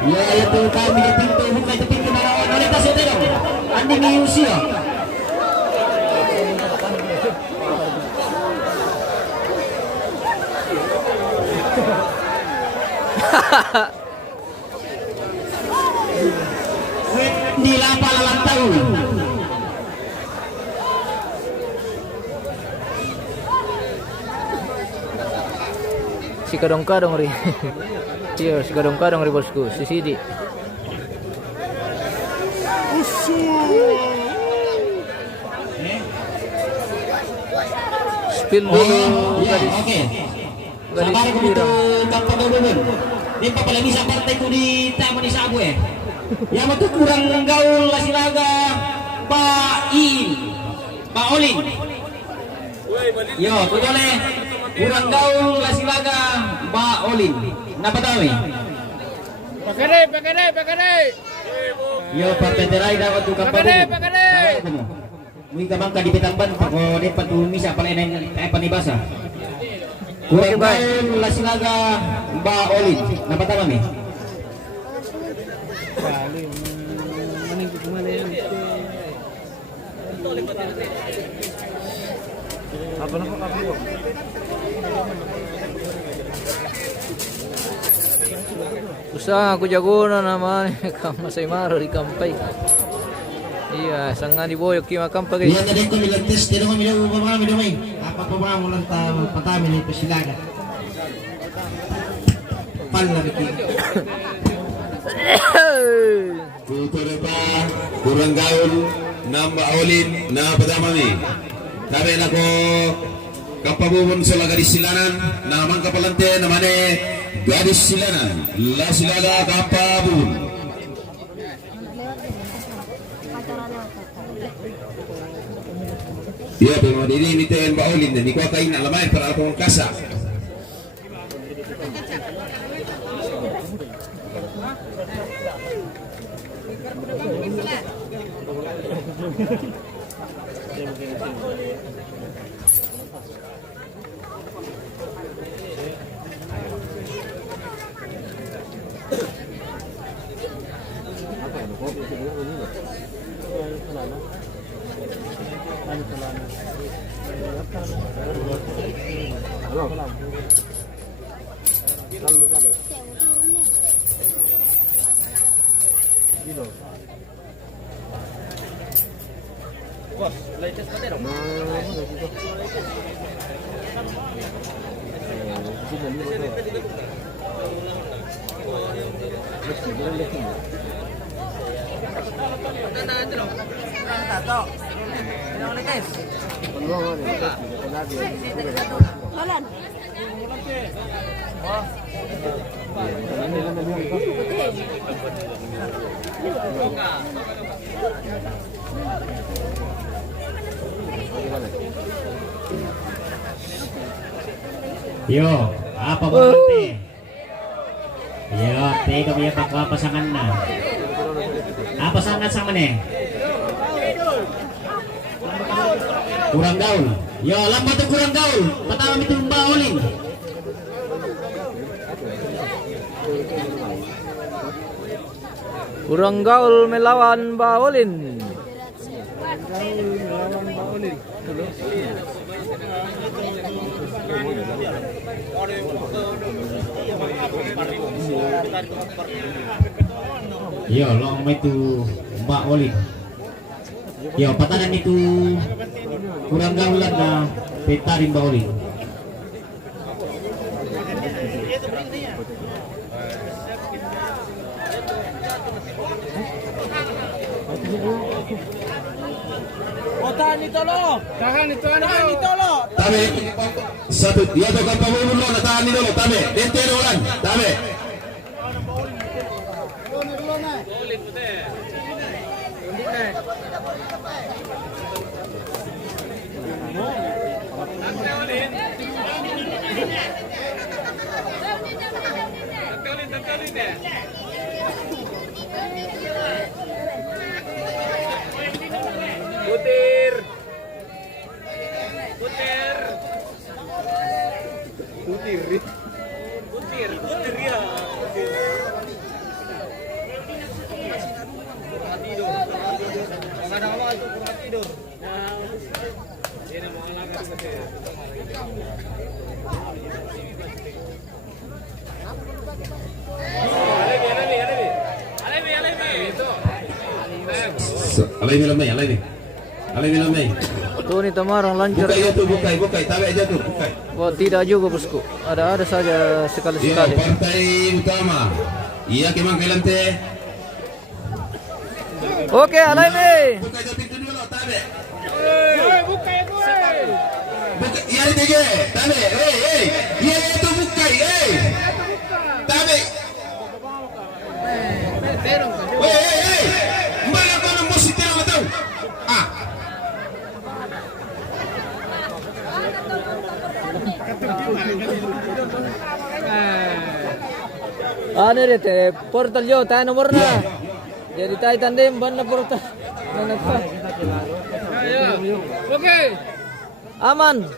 Ya, itu kami di pintu buka itu pintu mana wanita saudara. Andi ni usia. Di lapal lantau. Si kadong-kadong ri. Iya, si kadong-kadong ri bosku, si Sidi. Spill dulu gadis. Oke. Gadis Sabar ko pirang. tanpa gawin. Di papalagi sa partai ko di tama ni Sabu eh. Yang itu kurang gaul lasilaga Pak Olin. Yo, betul eh. Kurang gaul lasilaga Pak Olin. Napa tahu eh? Pakade. Yo, partai terai dapat tukang Pakade. Mui kamang ka di Petangban ko di patumisa palain panibasa. Kurang gaul lasilaga Pak Olin. Napa tahu kami? Apa nak kau? Usaha aku jago na naman Masay Maro di Kampay. Iya, sanga di boyok ki makampa guys. Iya tadi ko nilang test, tino ko nilang upamami dumay. Apa pa mga mulang patami ni Pasilaga. Panlaki. Tutur pa kurang gaul namba Olin na padamami. Tabi na ko kapabubon sa gadis silanan naman kapalante namane gadis silanan la silaga kapabubon. Iya, pero ini ten Mbak Olin dan ikaw kain alamay para akong kasa. Yo, apa berarti? Yo, tega punya pakwa pasangan na. Apa sangat sama nih? Kurang gaul. Yo, lambat tuh kurang gaul. Pertama itu Mbak Olin. Kurang gaul melawan Mbak Olin. Yo, long itu Mbak Olin. Yo, patanan itu kurang gaulan na petarin Mbak Olin. Tahan itu lo. Tabi satu dia to kapabubon lo natahan ni lo tabi. Dentero lan tabi. Alay lamay. Tuh nih Tamarang lanjut. Bukai, tabi aja tuh, bukai. Wah, tidak juga bosku. Ada saja Iya, sekali-sekali. partai utama. Iya, kemang kailan teh. Oke, alay nih. Bukai jauh pintu dulu, tabi. Bukai. Bukai, iya ini tege, tabi. Iya itu bukai, tabi. Mbak kau nak musik tiang atau? Ah. Ano rin, portal yo, tayo nomor na. Jadi tayo tandem, ban na portal. Oke. Aman.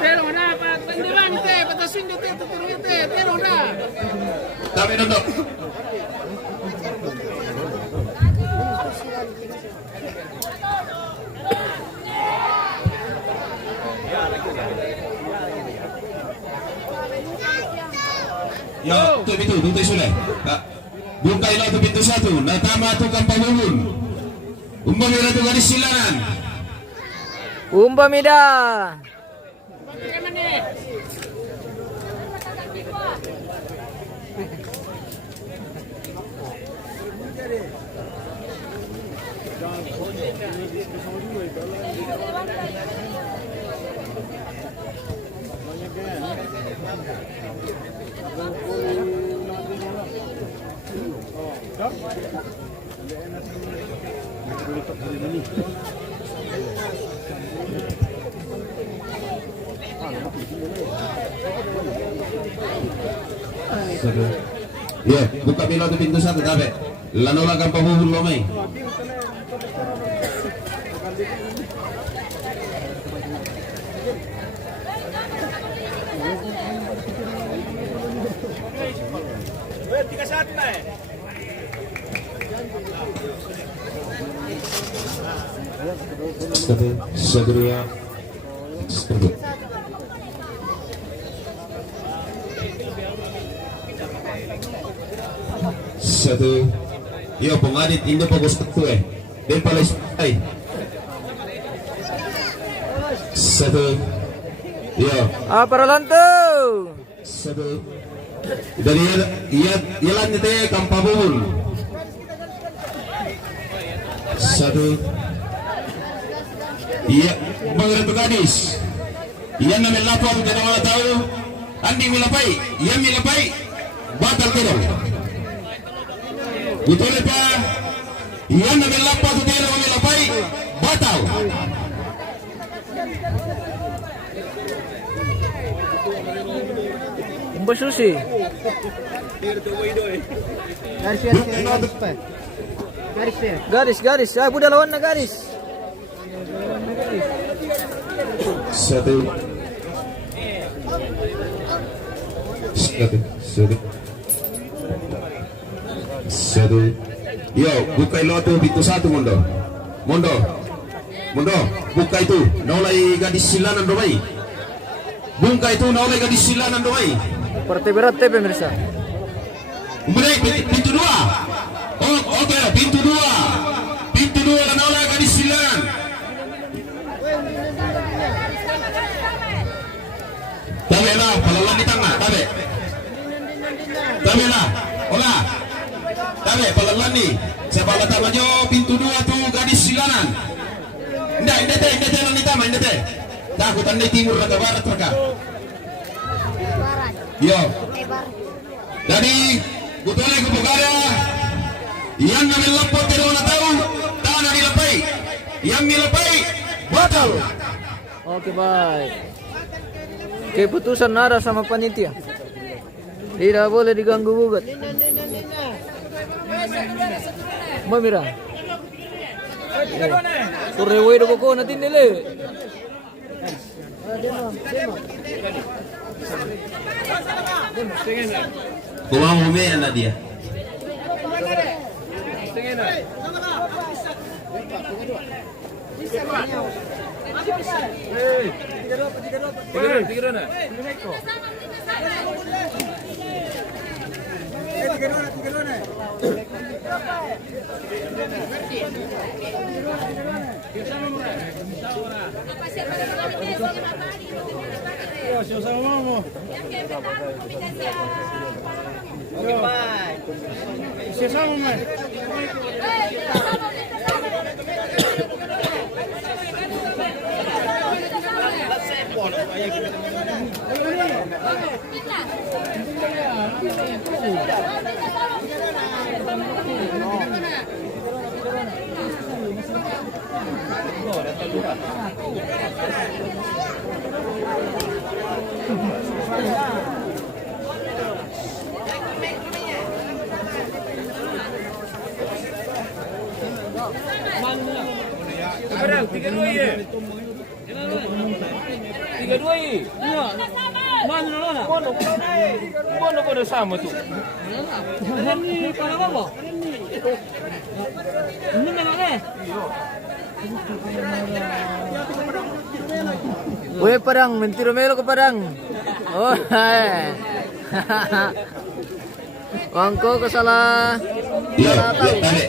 Pero na pandiran teh, patasin teh, tuturuin teh, pero na. Tabi nondok. Ya, tu pintu sudah. Bukai lah tu pintu satu. Natama tu kampabubun. Umpamira tu gadis silangan. Umpamida. Ya, buka pintu tu pintu satu tabe. Lanola kampabubun lomai. Sadria. Satu. Yo pengadit Indo bagus betul Dan Palestina. Satu. Yo. Para lanto. Satu. Dari ia lanjut kampabun. Satu. Iya, mengerti gadis. Ia nama lapor tidak malah tahu. Andi milapai, ia milapai, batal teror. Betul apa? Ia nama lapor tidak milapai, batal. Mbak Susi. Garis. Aku udah lawan na garis. Satu. Yo, buka loto pintu satu mondo. Buka itu. Naulai gadis silanan domai. Buka itu naulai gadis silanan domai. Partai berat teh pemirsa. Pintu dua. Oh, oke, pintu dua. Pintu dua naulai gadis silanan. Tabe lah, palawan di tengah, tabe. Tabe lah, ola. Tabe, palawan ni. Saya bala tamajo pintu dua tu gadis silanan. Indah teh lang nitama, indah teh. Takutan di timur atau barat mereka. Yo. Dari Gutole ke Bogara. Yang namin lapot tidak na tahu, tanah dilapai. Yang nilapai batal. Oke, baik. Keputusan Nara sama panitia. Tidak boleh diganggu gugat. Mamira. Turewe do ko natin dili. Kumaha mo yan na dia. Weh Padang, mentiro melo ke Padang. Oh, hai. Wangko ke salah. Yo, tabe.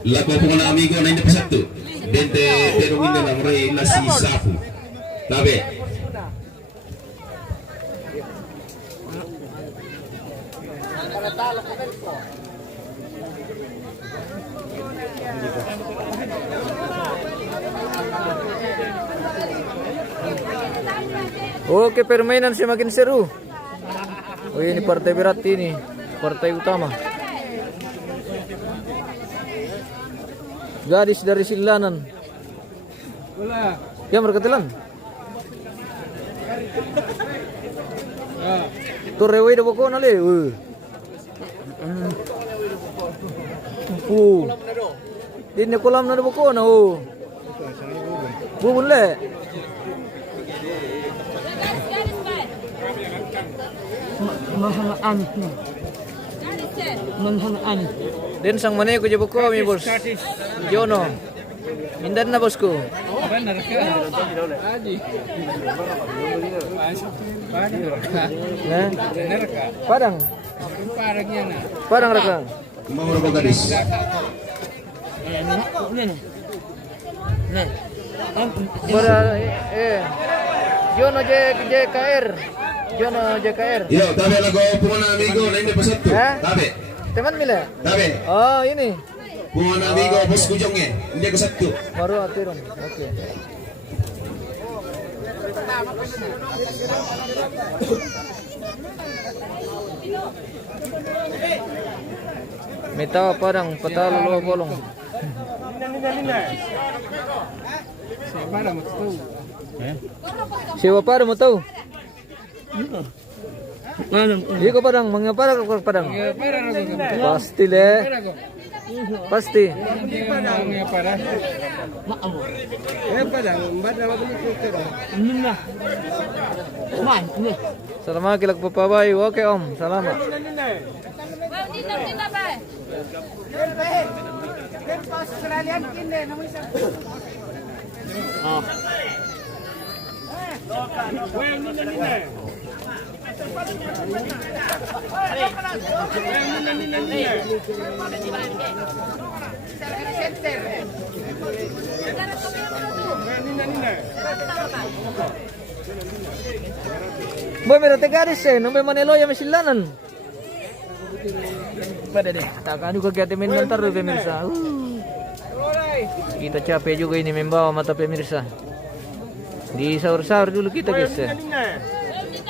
Lago po na amigo na hindi pasakto. Dente pero hindi na mray na si Safu. Tabe. Oke, permainan semakin seru. Oh, ini partai berat ini, partai utama. Gadis dari Silanan. Ya merkatilan. Turewe do boko nale. Din kolam na do boko na oh. Bubun le. Den sang mana ko jabo ko mi bos. Jono. Mindan na bosku. Padang. Padang raka. Kumaha ra ba gadis? Bara Jono JKR. Jono JKR. Yo, tabe lago po na amigo na hindi pasakto. Tabe. Teman mila. Tabe. Oh, ini. Po na amigo bos kujong hindi ko sakto. Baru atiron. Oke. Meta Padang patalo lo bolong. Siapa para mo tahu? Iko Padang, mga para Padang. Pasti le. Pasti. Salamat kilak papabay. Oke Om, salamat. Boy, meron tegaris nung may Manilo yung masilanan. Pada deh, takkan juga kita main ntar pemirsa. Kita capek juga ini membawa mata pemirsa. Di sahur-sahur dulu kita guys.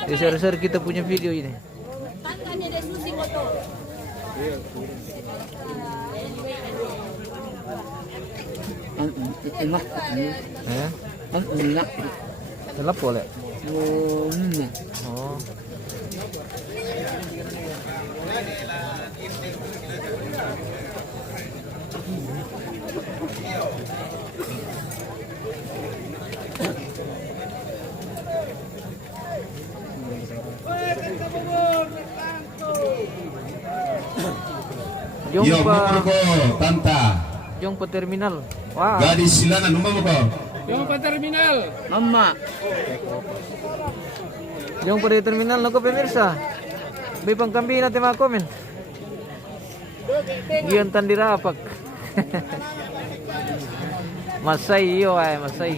Di sahur-sahur kita punya video ini. Enak. Enak boleh. Oh. Yung Yo, pa mo ko, tanta. yung pa terminal. Wow. Gadis sila na, numba mo ko. Yung pa-terminal. Mama. Yung pa di terminal no ko pemirsa. May pangkambi natin mga komen. Giyan tandirapak. Masay yo ay masay.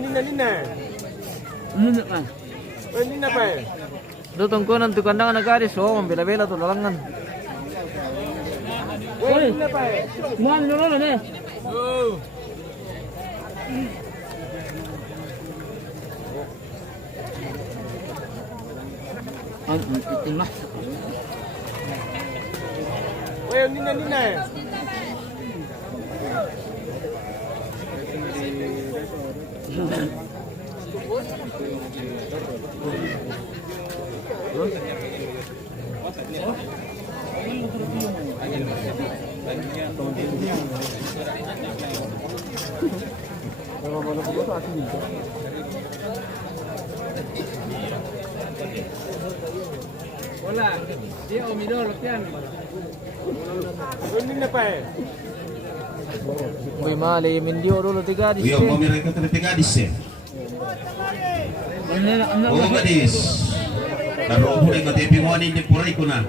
Nina. Pa. Nina pa. Dutong ko nang tukandangan nagaris oh, bila-bila to lalangan. Nina pa. Muan lolo ne. Tinglah. Nina. Wala, dia omidor latihan. Nina pa. May mali mindio dulu tiga di Yo, mo mira ko tabi gadis eh. Oh, gadis. Narobo rin ko tabi mo ani di puray ko na.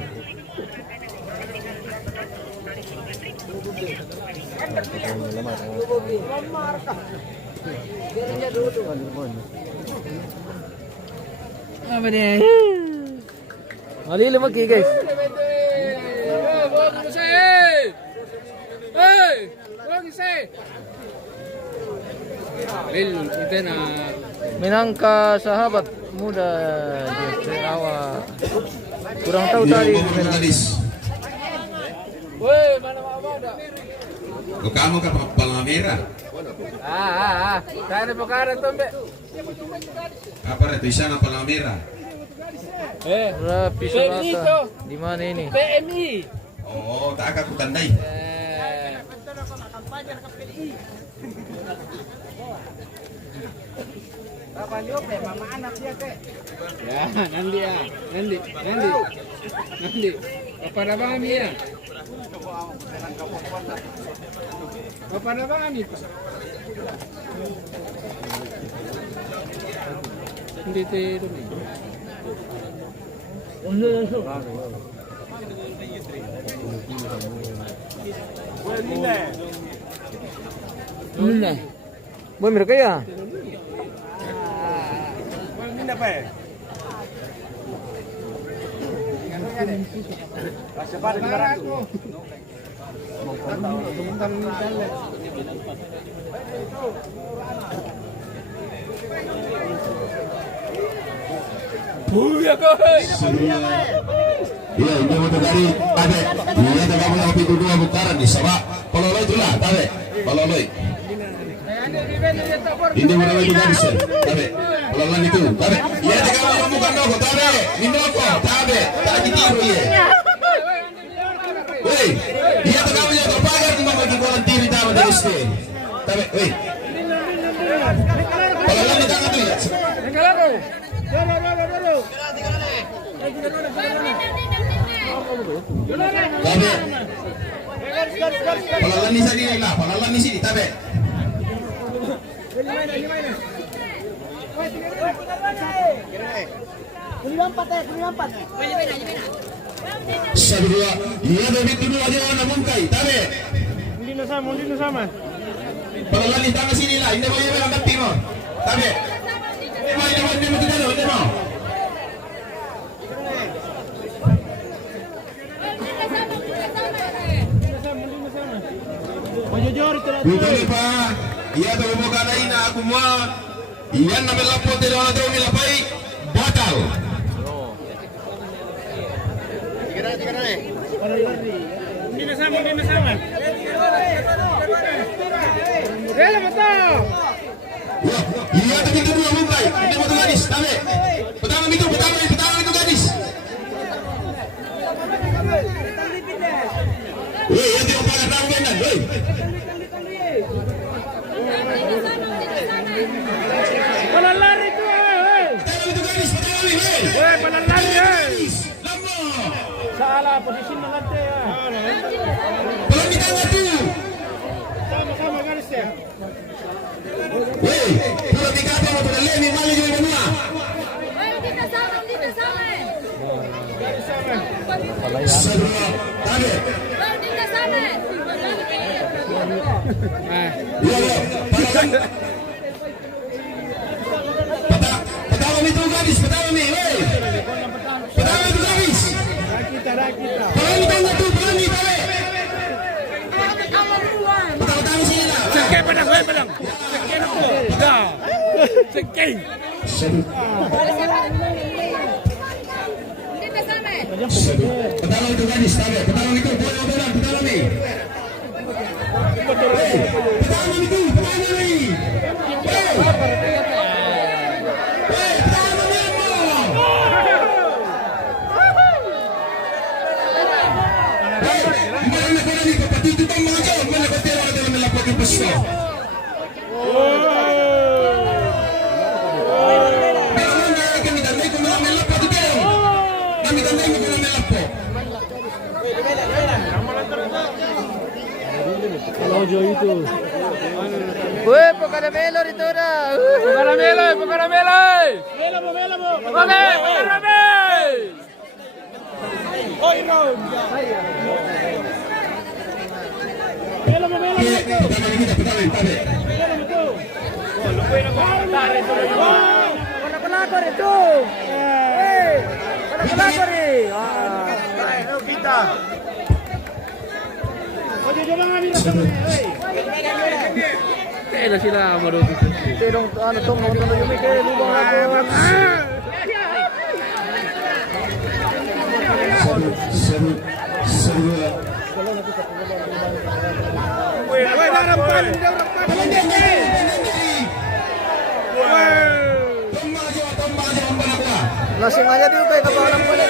Apa ni? Mali lima ki guys. Kita na Minangka sahabat muda Jeffrey Awa. Kurang tahu Yo, tadi. mo mira gadis. Woi, mana ada? Ko kamo ka palamera. Kaya perkara tu, Mbak. Apa itu isa na palamera? Rapi Sonata. Di mana ini? PMI. Oh, tak aku tandai. Ya, nanti. Kepada kami ya. Kepada kami. Hindi tayo rin. Boy, mira kaya. Iya, ini mau dari ada. Iya, tak mau api dua bukaran di sama. Paloloy itulah, tabe. Paloloy. Ini mau dari gadis, tabe. Paloloy itu, tabe. Iya, tak mau bukan doko, tabe. Minoko, tabe. Tak ditiru ye. Woi, iya tak mau ya pagar cuma bagi volunteer tabe dari sini. Tabe, woi. Paloloy di tangan tu ya. Tabe. Palalan ni sini lah, palalan ni sini tabe. Sabdua, iya babi dulu aja namun kai tabe. Hindi na sama. Palalan ni tangan sini lah, ini boleh berangkat timur. Tabe. Ini mau tidak mau. Bukan pa, iya tahu bukan lain aku mau. Iya nama lapor tidak ada orang milapai batal. Hindi na sama. Rela mata. Palalari tu eh. Tahu itu gadis, tahu ini. Eh, palalari eh. Lama. Salah posisi nanti ya. Belum di tengah tu. Sama-sama garis ya. Hei, kalau tiga apa mau terlihat ni malu juga semua. Kita sama. Semua, tahu. Kita sama. Ya, Pertama itu gadis, pertama ni, hei. Pertama itu gadis. Kita. Pelani tengah tu, pelani tahu. Pertama sini lah. Sekej padang. Sekej aku. Dah. Sekej. Kita sama. Pertama itu gadis, tahu. Pertama itu boleh orang pertama ni. Pertama itu, pertama ni. Lojo itu. Weh, Pakaramelo rito na. Pakaramelo. Mela mo. Okay, pakaramel. Oi, no. Mela mo. Panakalago rito. Eh, panakalago rin. Kita. Oye, yo van a mirar también. Kaya sila marunong. Tinong ano tong mga tanong yung may kayo lubang ako. Lasing aja dito kayo kapahalang pala.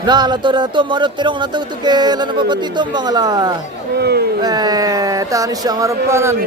Nah, la marot tirong na to ke la napapatito bangala. Tani siyang harapanan.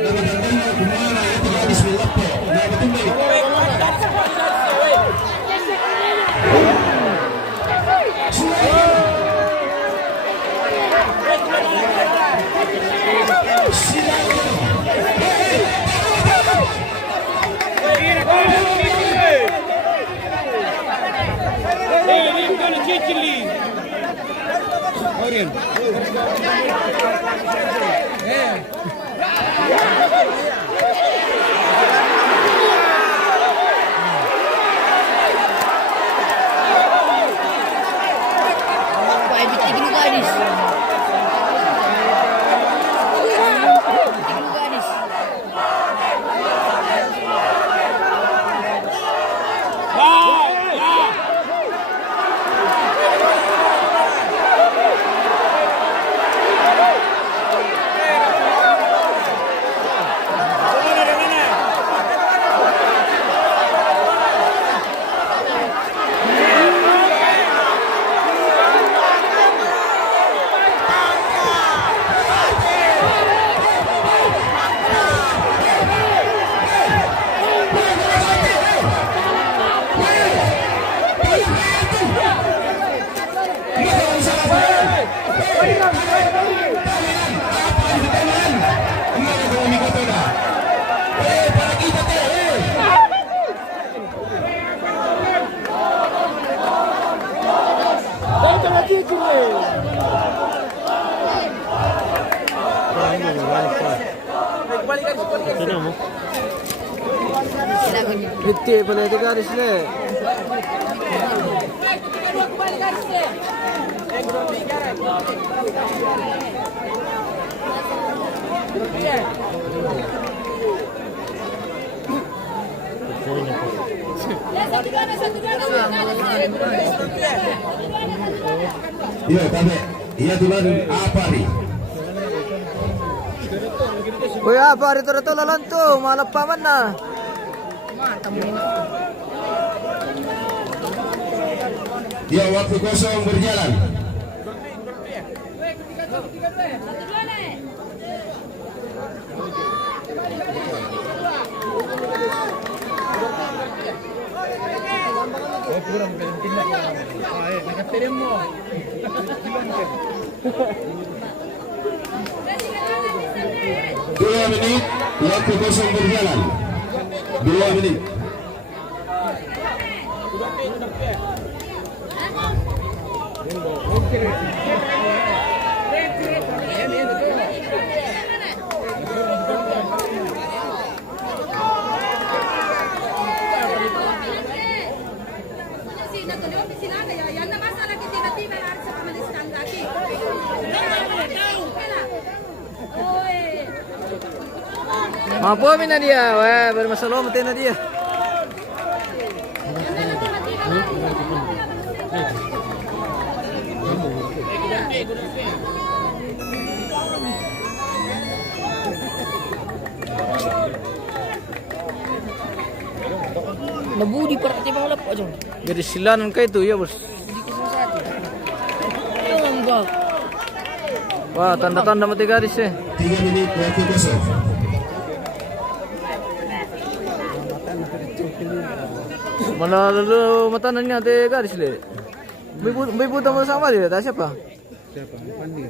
Bitti pala ito garis le. Iya, tabe. Iya tulan apa nih? Kuya, pare to lalanto, malapaman na. Ya, waktu kosong berjalan. Dua menit, waktu kosong berjalan. 2 menit. Mapuamin na dia, wah bermasalamat na dia. Nabudi para tiba ulap aja. Jadi silanan kayak itu ya bos. Enggak. Wah tanda-tanda mati garis ya. 3 menit waktu kosong. Mana lalu matanannya ada garis le. Bibu tamu sama dia, tak siapa? Siapa? Pandir.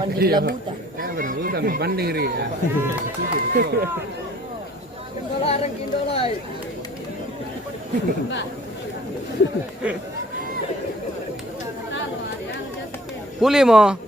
Pandir labuta. Ya benar, bukan pandir ya. Dolarang kindolai. Puli mo.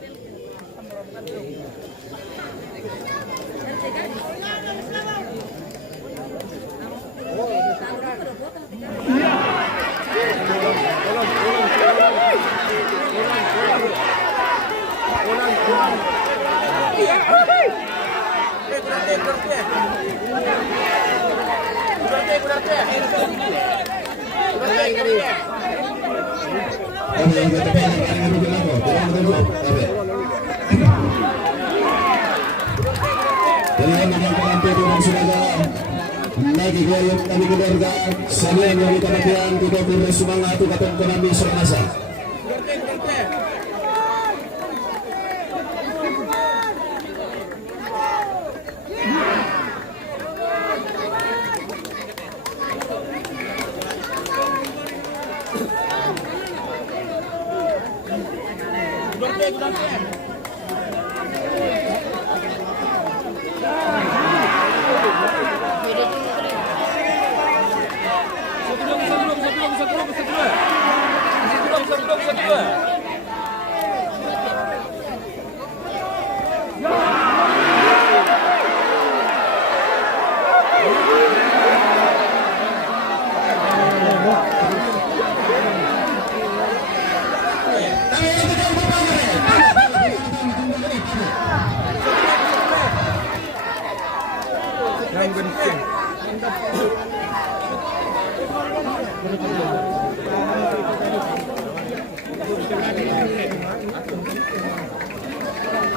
Lagi goyok kami keluarga sambil yang kematian tidak bersemangat katong kami serasa.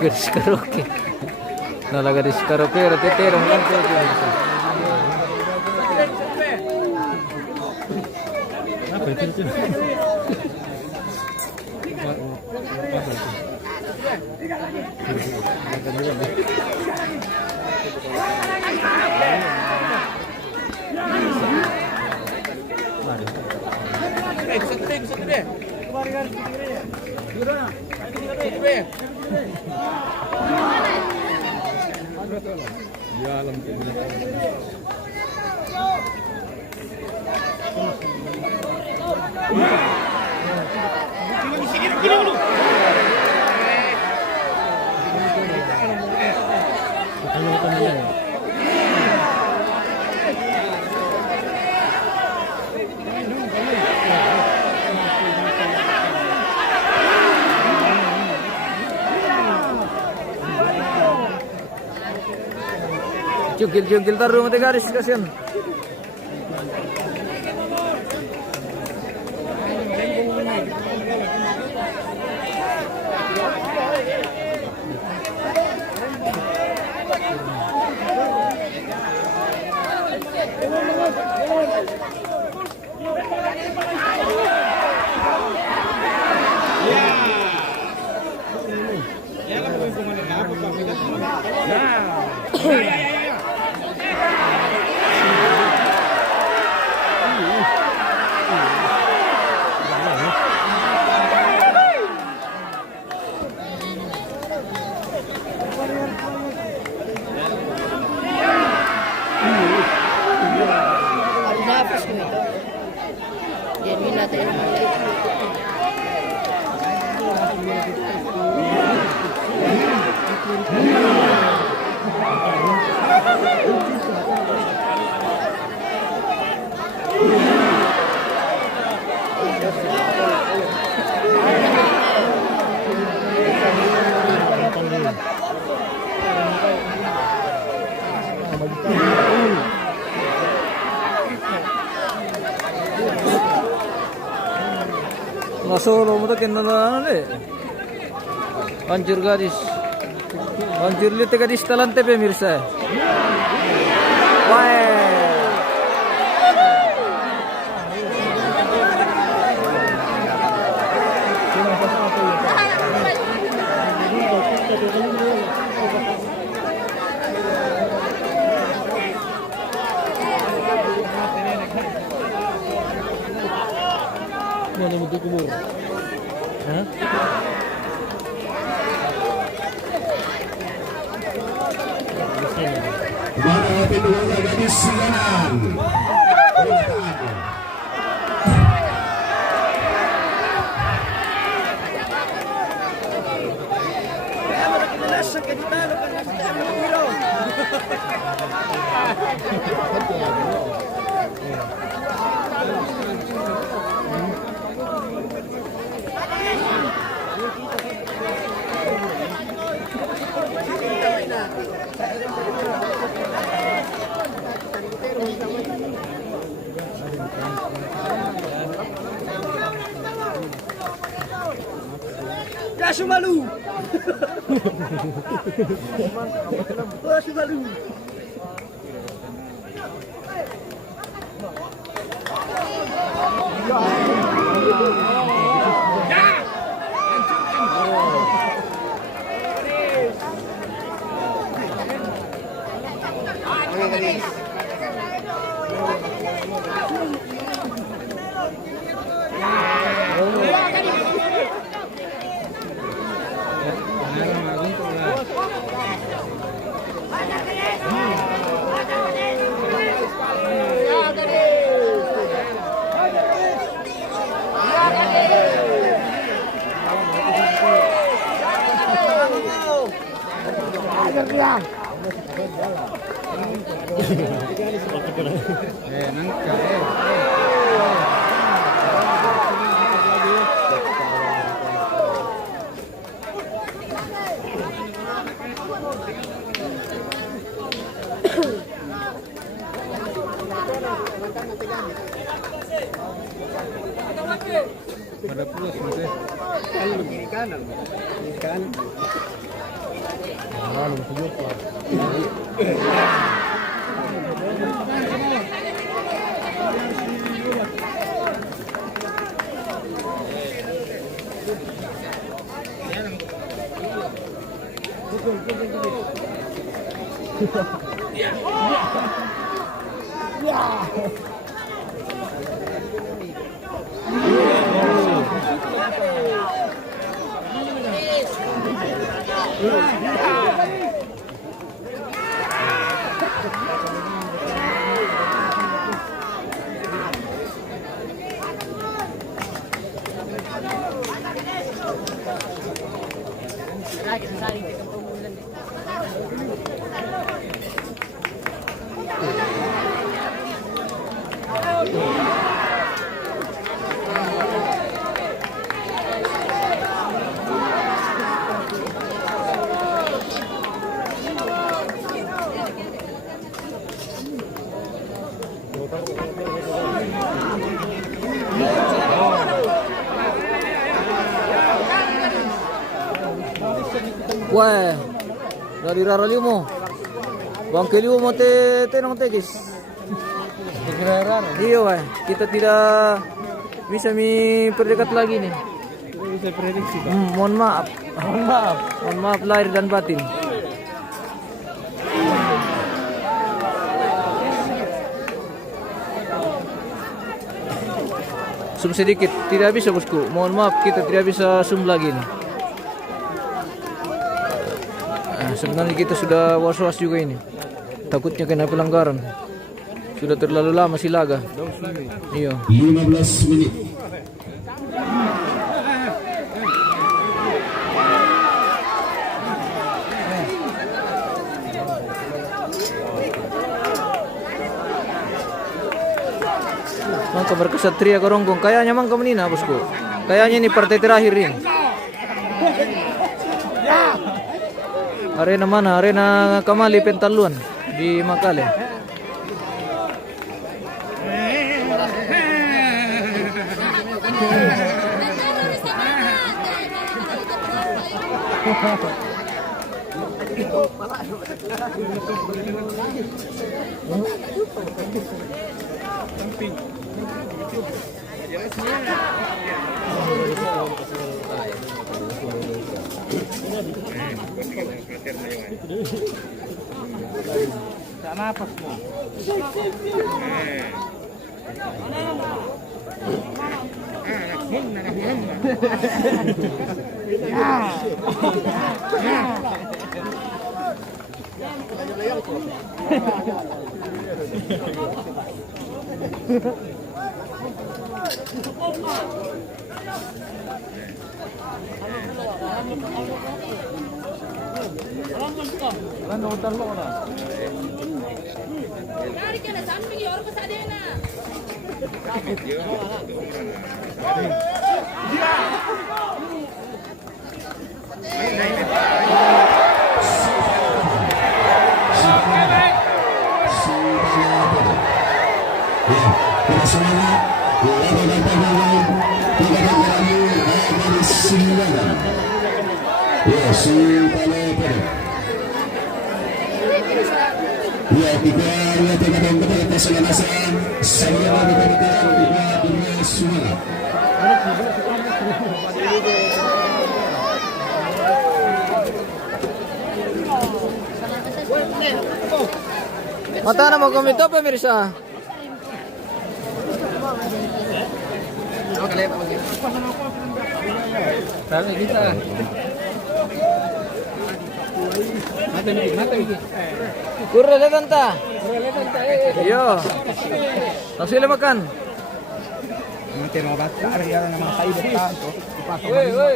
Gadis karaoke. Nala gadis karaoke, terong kan apa itu? Di alam Jugil taruh mati garis kasihan. Solo mo to kinala eh. Hancur gadis. Hancur lihat gadis talante pemirsa. Wah. Mana mau kubur? Hah? Mana pindunya gadis silangan. Kasih malu. Kasih malu. Pada pulas nanti. Kiri kanan. Kiri kanan. Lalu tujuh pak. Wah, dari rara limo. Bangke limo mo tenong tegis. Iya, wah. Kita tidak bisa perdekat lagi nih. Bisa prediksi. Mohon maaf. Mohon maaf lahir dan batin. Zoom sedikit, tidak bisa bosku. Mohon maaf, kita tidak bisa zoom lagi nih. Sebenarnya kita sudah was-was juga ini. Takutnya kena pelanggaran. Sudah terlalu lama Silaga. Iya. 15 menit. Mangka berkesatria Karonggong. Kayaknya mangka menina bosku. Kayaknya ini partai terakhir ini. Arena mana? Arena Kamali Pentaluan di Makale. Mata na mo komito pemirsa. Kami kita. Mata. Kurang letan ta. Yo. Tak sila makan. Woi.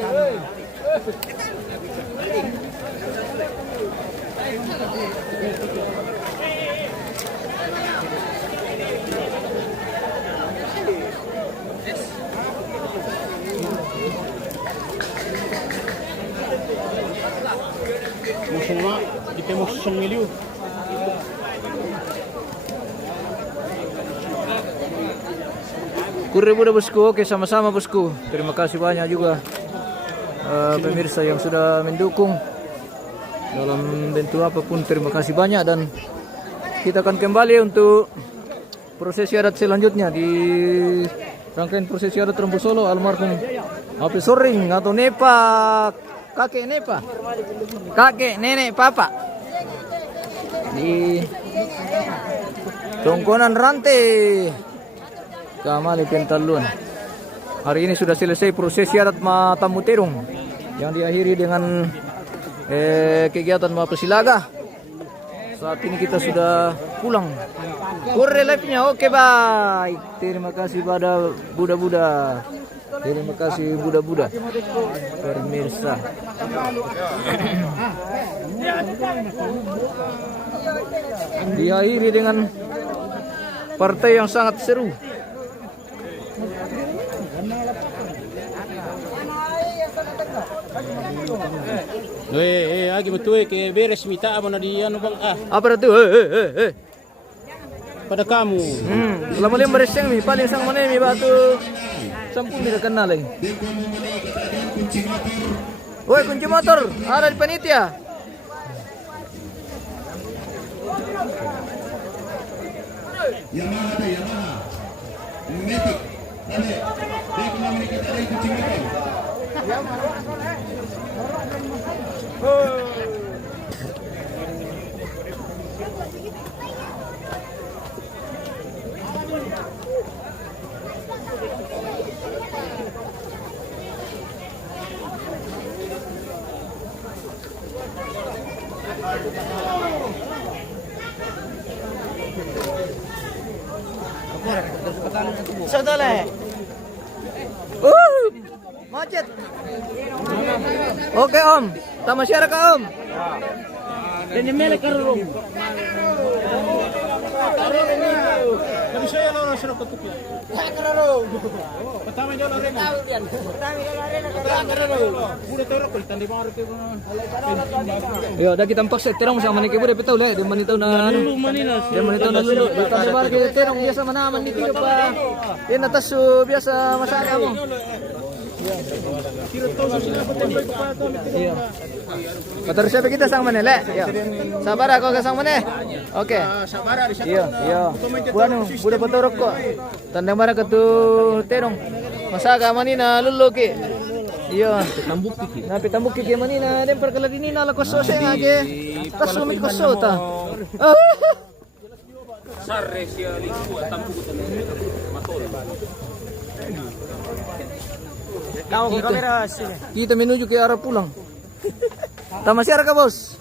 Semua kita mau sengiliu. Kuribu bosku, oke sama-sama bosku. Terima kasih banyak juga pemirsa yang sudah mendukung dalam bentuk apapun. Terima kasih banyak dan kita akan kembali untuk prosesi adat selanjutnya di rangkaian prosesi adat Rembu Solo almarhum Api Soring atau Nepa, kakek Nepa, kakek nenek papa di Tongkonan Rantai Kamali Pentaluan. Hari ini sudah selesai prosesi adat Matamu Terong yang diakhiri dengan kegiatan Mapel Silaga. Saat ini kita sudah pulang. Kurre live-nya, oke baik. Terima kasih pada Buddha-Buddha. Terima kasih Buddha-Buddha. Pemirsa. Diakhiri dengan partai yang sangat seru. Lagi betul ke beres minta apa di anu bang Apa itu? pada kamu. Lama liam bereseng nih, paling sang mana nih batu sampun tidak kenal lagi. Woi kunci motor ada di panitia. Yamaha. Matic. Ada. Dia kembali kita ada kunci motor. macet. Oke Om, tama siara ka Om. Ini milik karung. Tapi saya lo suruh ketuk ya. Karung. Pertama jalan arena. Udah terus kok tadi baru ke. Yo, dah kita paksa terong sama ni kebo betul le, dia manitaw na ano. Dia manitaw na lulu. Kita baru kita terong biasa manaman ni tiyo pa. Yan atas biasa masaka mo. Iya. Patar siya kita sang manila. Iya. Sabar ako ka sang manila. Okay. Iya, iya. Bueno, buda patorok ko. Tandang bara ka tu terong. Masaka manina luluki. Iya. Napi tambuk ki manina dem perkalagini na la koso siya ngage. Kasumit koso ta. Sarre siya liku tambuk matol. Kita menuju ke arah pulang. Tama siara ka bos?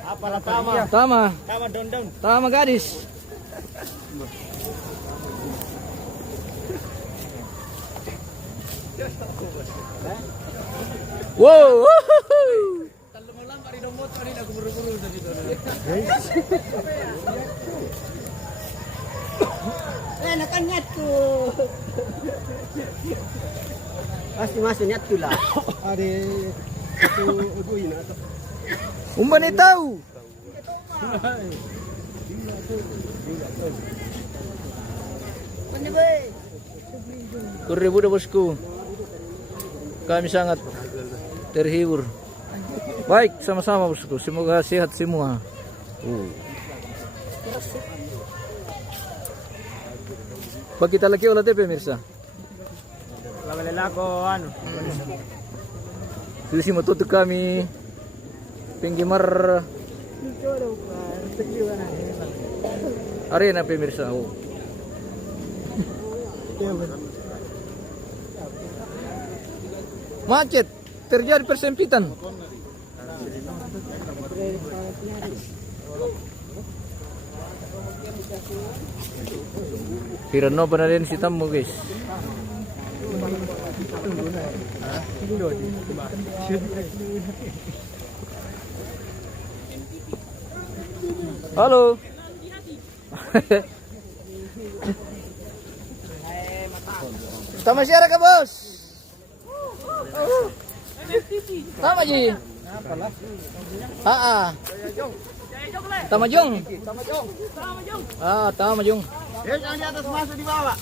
Apalah tama. Tama. Tama down. Tama gadis. Wow. Nakanyat ko. Pasti masuk niat tu lah. Ada itu ubuin atau. Umban ni tahu. Kuribu dah bosku. Kami sangat terhibur. Baik, sama-sama bosku. Semoga sehat semua. Pag kita lagi ulat pemirsa. Lako ano. Susi matuto kami pinggimar arena pemirsa. Oh. Macet, terjadi persempitan. Pirano pa na rin si Tammo guys. Halo. Tama siara ka bos? Tama ji. Tama jong. Ah, tama jong. Yang di atas masuk di bawah.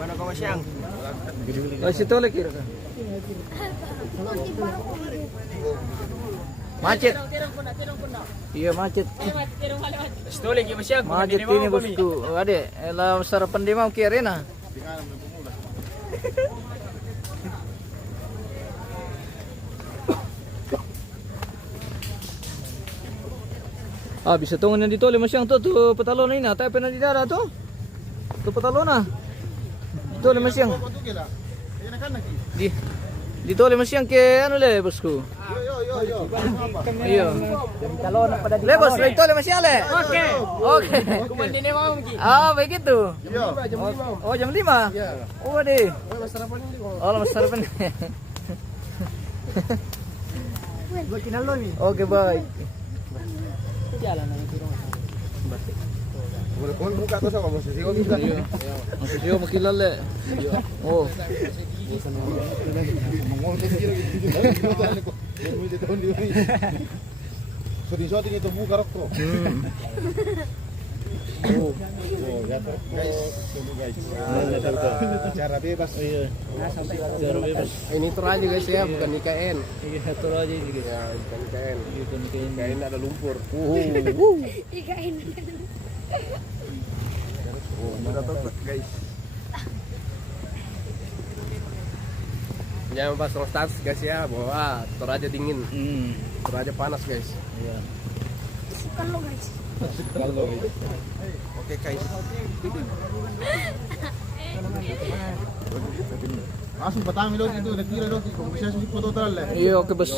Mana kau masyang? Oh, situ lagi kira. Macet. Iya macet. Situ lagi masyang. Macet ini bosku. Ade, elah sarapan di mau ke arena. Ah, bisa tungan dito le masyang to patalo na ina, tayo pa na di dara to. To patalo na. Dito le masyang. Dito le masyang ke ano le bosku. Iyo. Le bos, dito le masyang le. Oke. Oke. Kumandi ni mau mungkin. Ah, begitu. Oh, jam 5. Oh, deh. Oh, mas sarapan. Buat kinalo ni. Oke, baik. Masih makilala. Oh. Cara bebas. Iya. Cara bebas. Ini Toraja guys ya, bukan IKN. Iya, Toraja ini guys. Ya, bukan IKN. Bukan IKN. IKN ada lumpur. IKN. Udah tutup guys. Jangan pasang status guys ya, bahwa Toraja dingin. Toraja panas guys. Iya. Suka lo guys. Oke guys. Langsung pertama lo itu udah kira lo kok bisa sih foto terlalu. Iya, oke bos.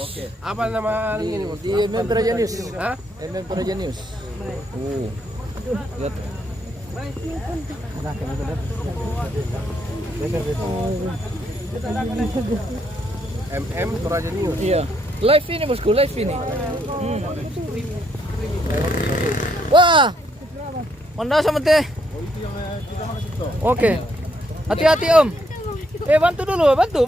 Apa nama ini bos? Di MM Praja News. Hah? MM Praja News. Lihat. MM Toraja News. Iya. Live ini bosku, live ini. Wah. Mana sama teh? Oke. Hati-hati Om. Bantu dulu, bantu.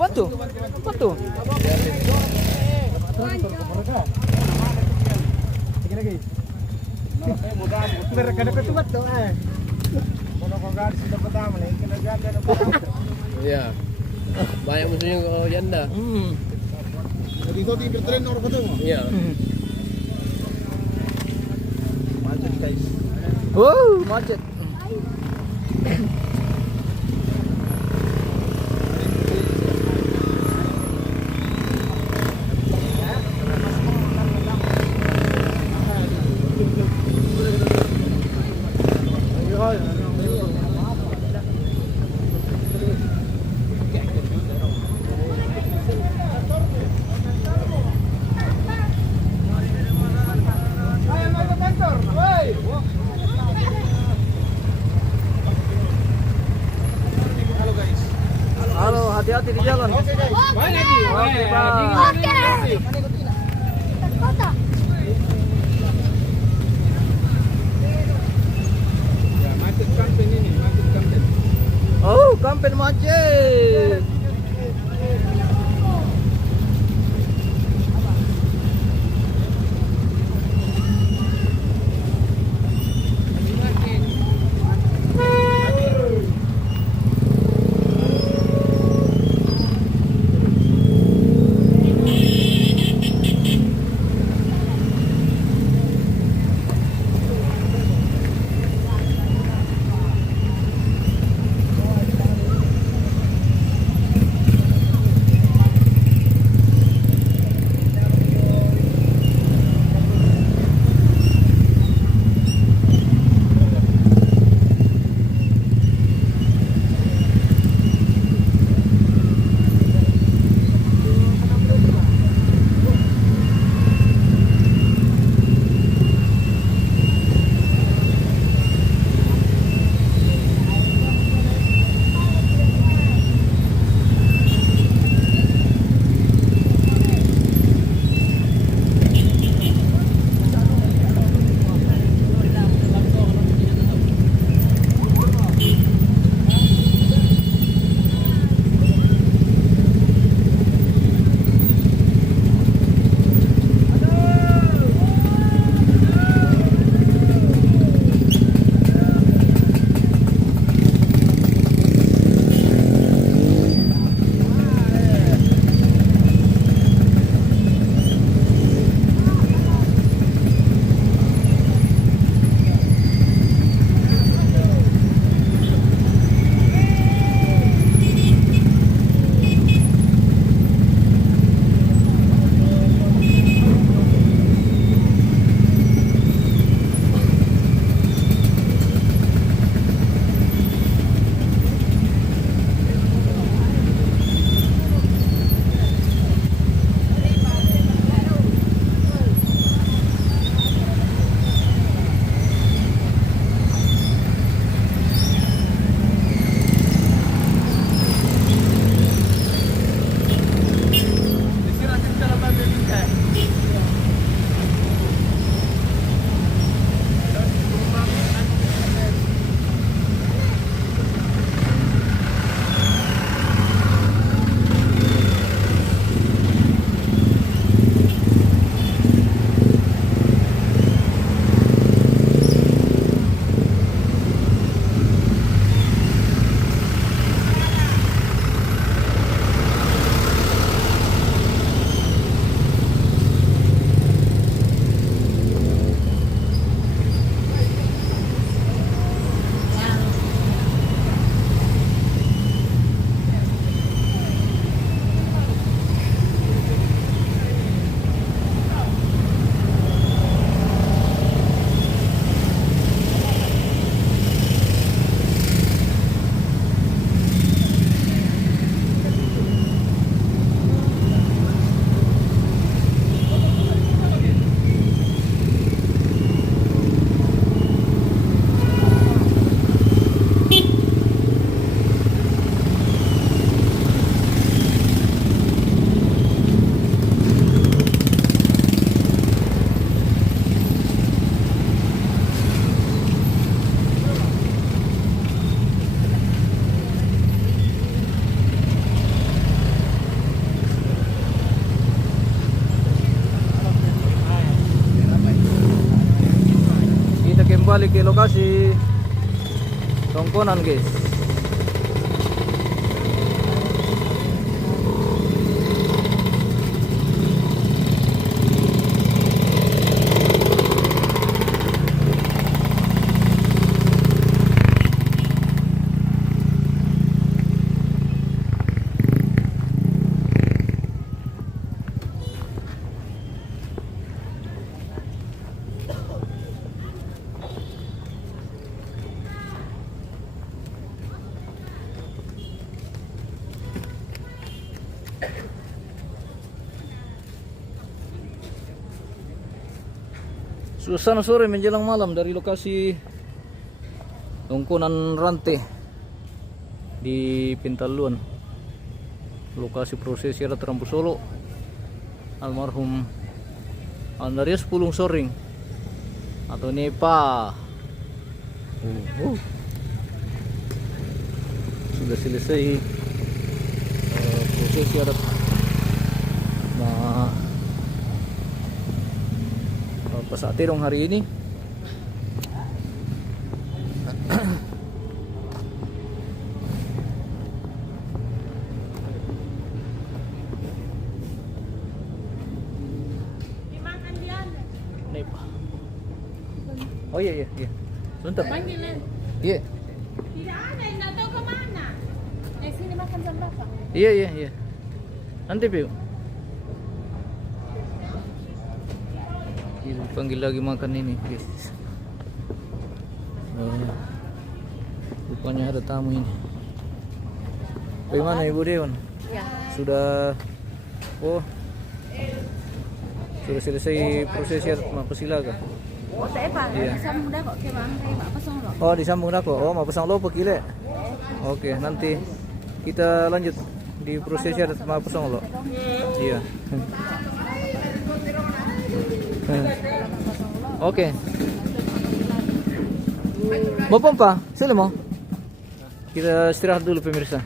Iya. Banyak musuhnya kalau janda. Jadi kau di bertren orang ketemu. Iya. Macet guys. Macet. Halo, hati-hati di jalan. Oke, Pak. Kota. Oh, kampen macet. balik ke lokasi tongkonan guys. Suasana sore menjelang malam dari lokasi tongkonan Rante di Pintaluan, lokasi prosesi adat Rambu Solo almarhum Andarias Pulung Soring atau Nepa. Sudah selesai prosesi adat Pasatirong hari ini. Oh iya. Sebentar. Panggilin. Iya. Tidak ada, nggak tahu kemana. Sini makan jam berapa? Iya. Nanti Piu. Panggil lagi makan ini guys. Rupanya ada tamu ini. Bagaimana Ibu Dewan? Ya. Sudah selesai prosesi Mapasilaga. Oh, saya Pak. Iya. Disambung dah kok ke Bang. Kayak Pak Pasong loh. Oh, disambung dah kok. Oh, Mapasang lo pekile. Oke, nanti kita lanjut di prosesi Mapasang lo. Iya. Oke. Mau pompa? Sila mo? Kita istirahat dulu pemirsa.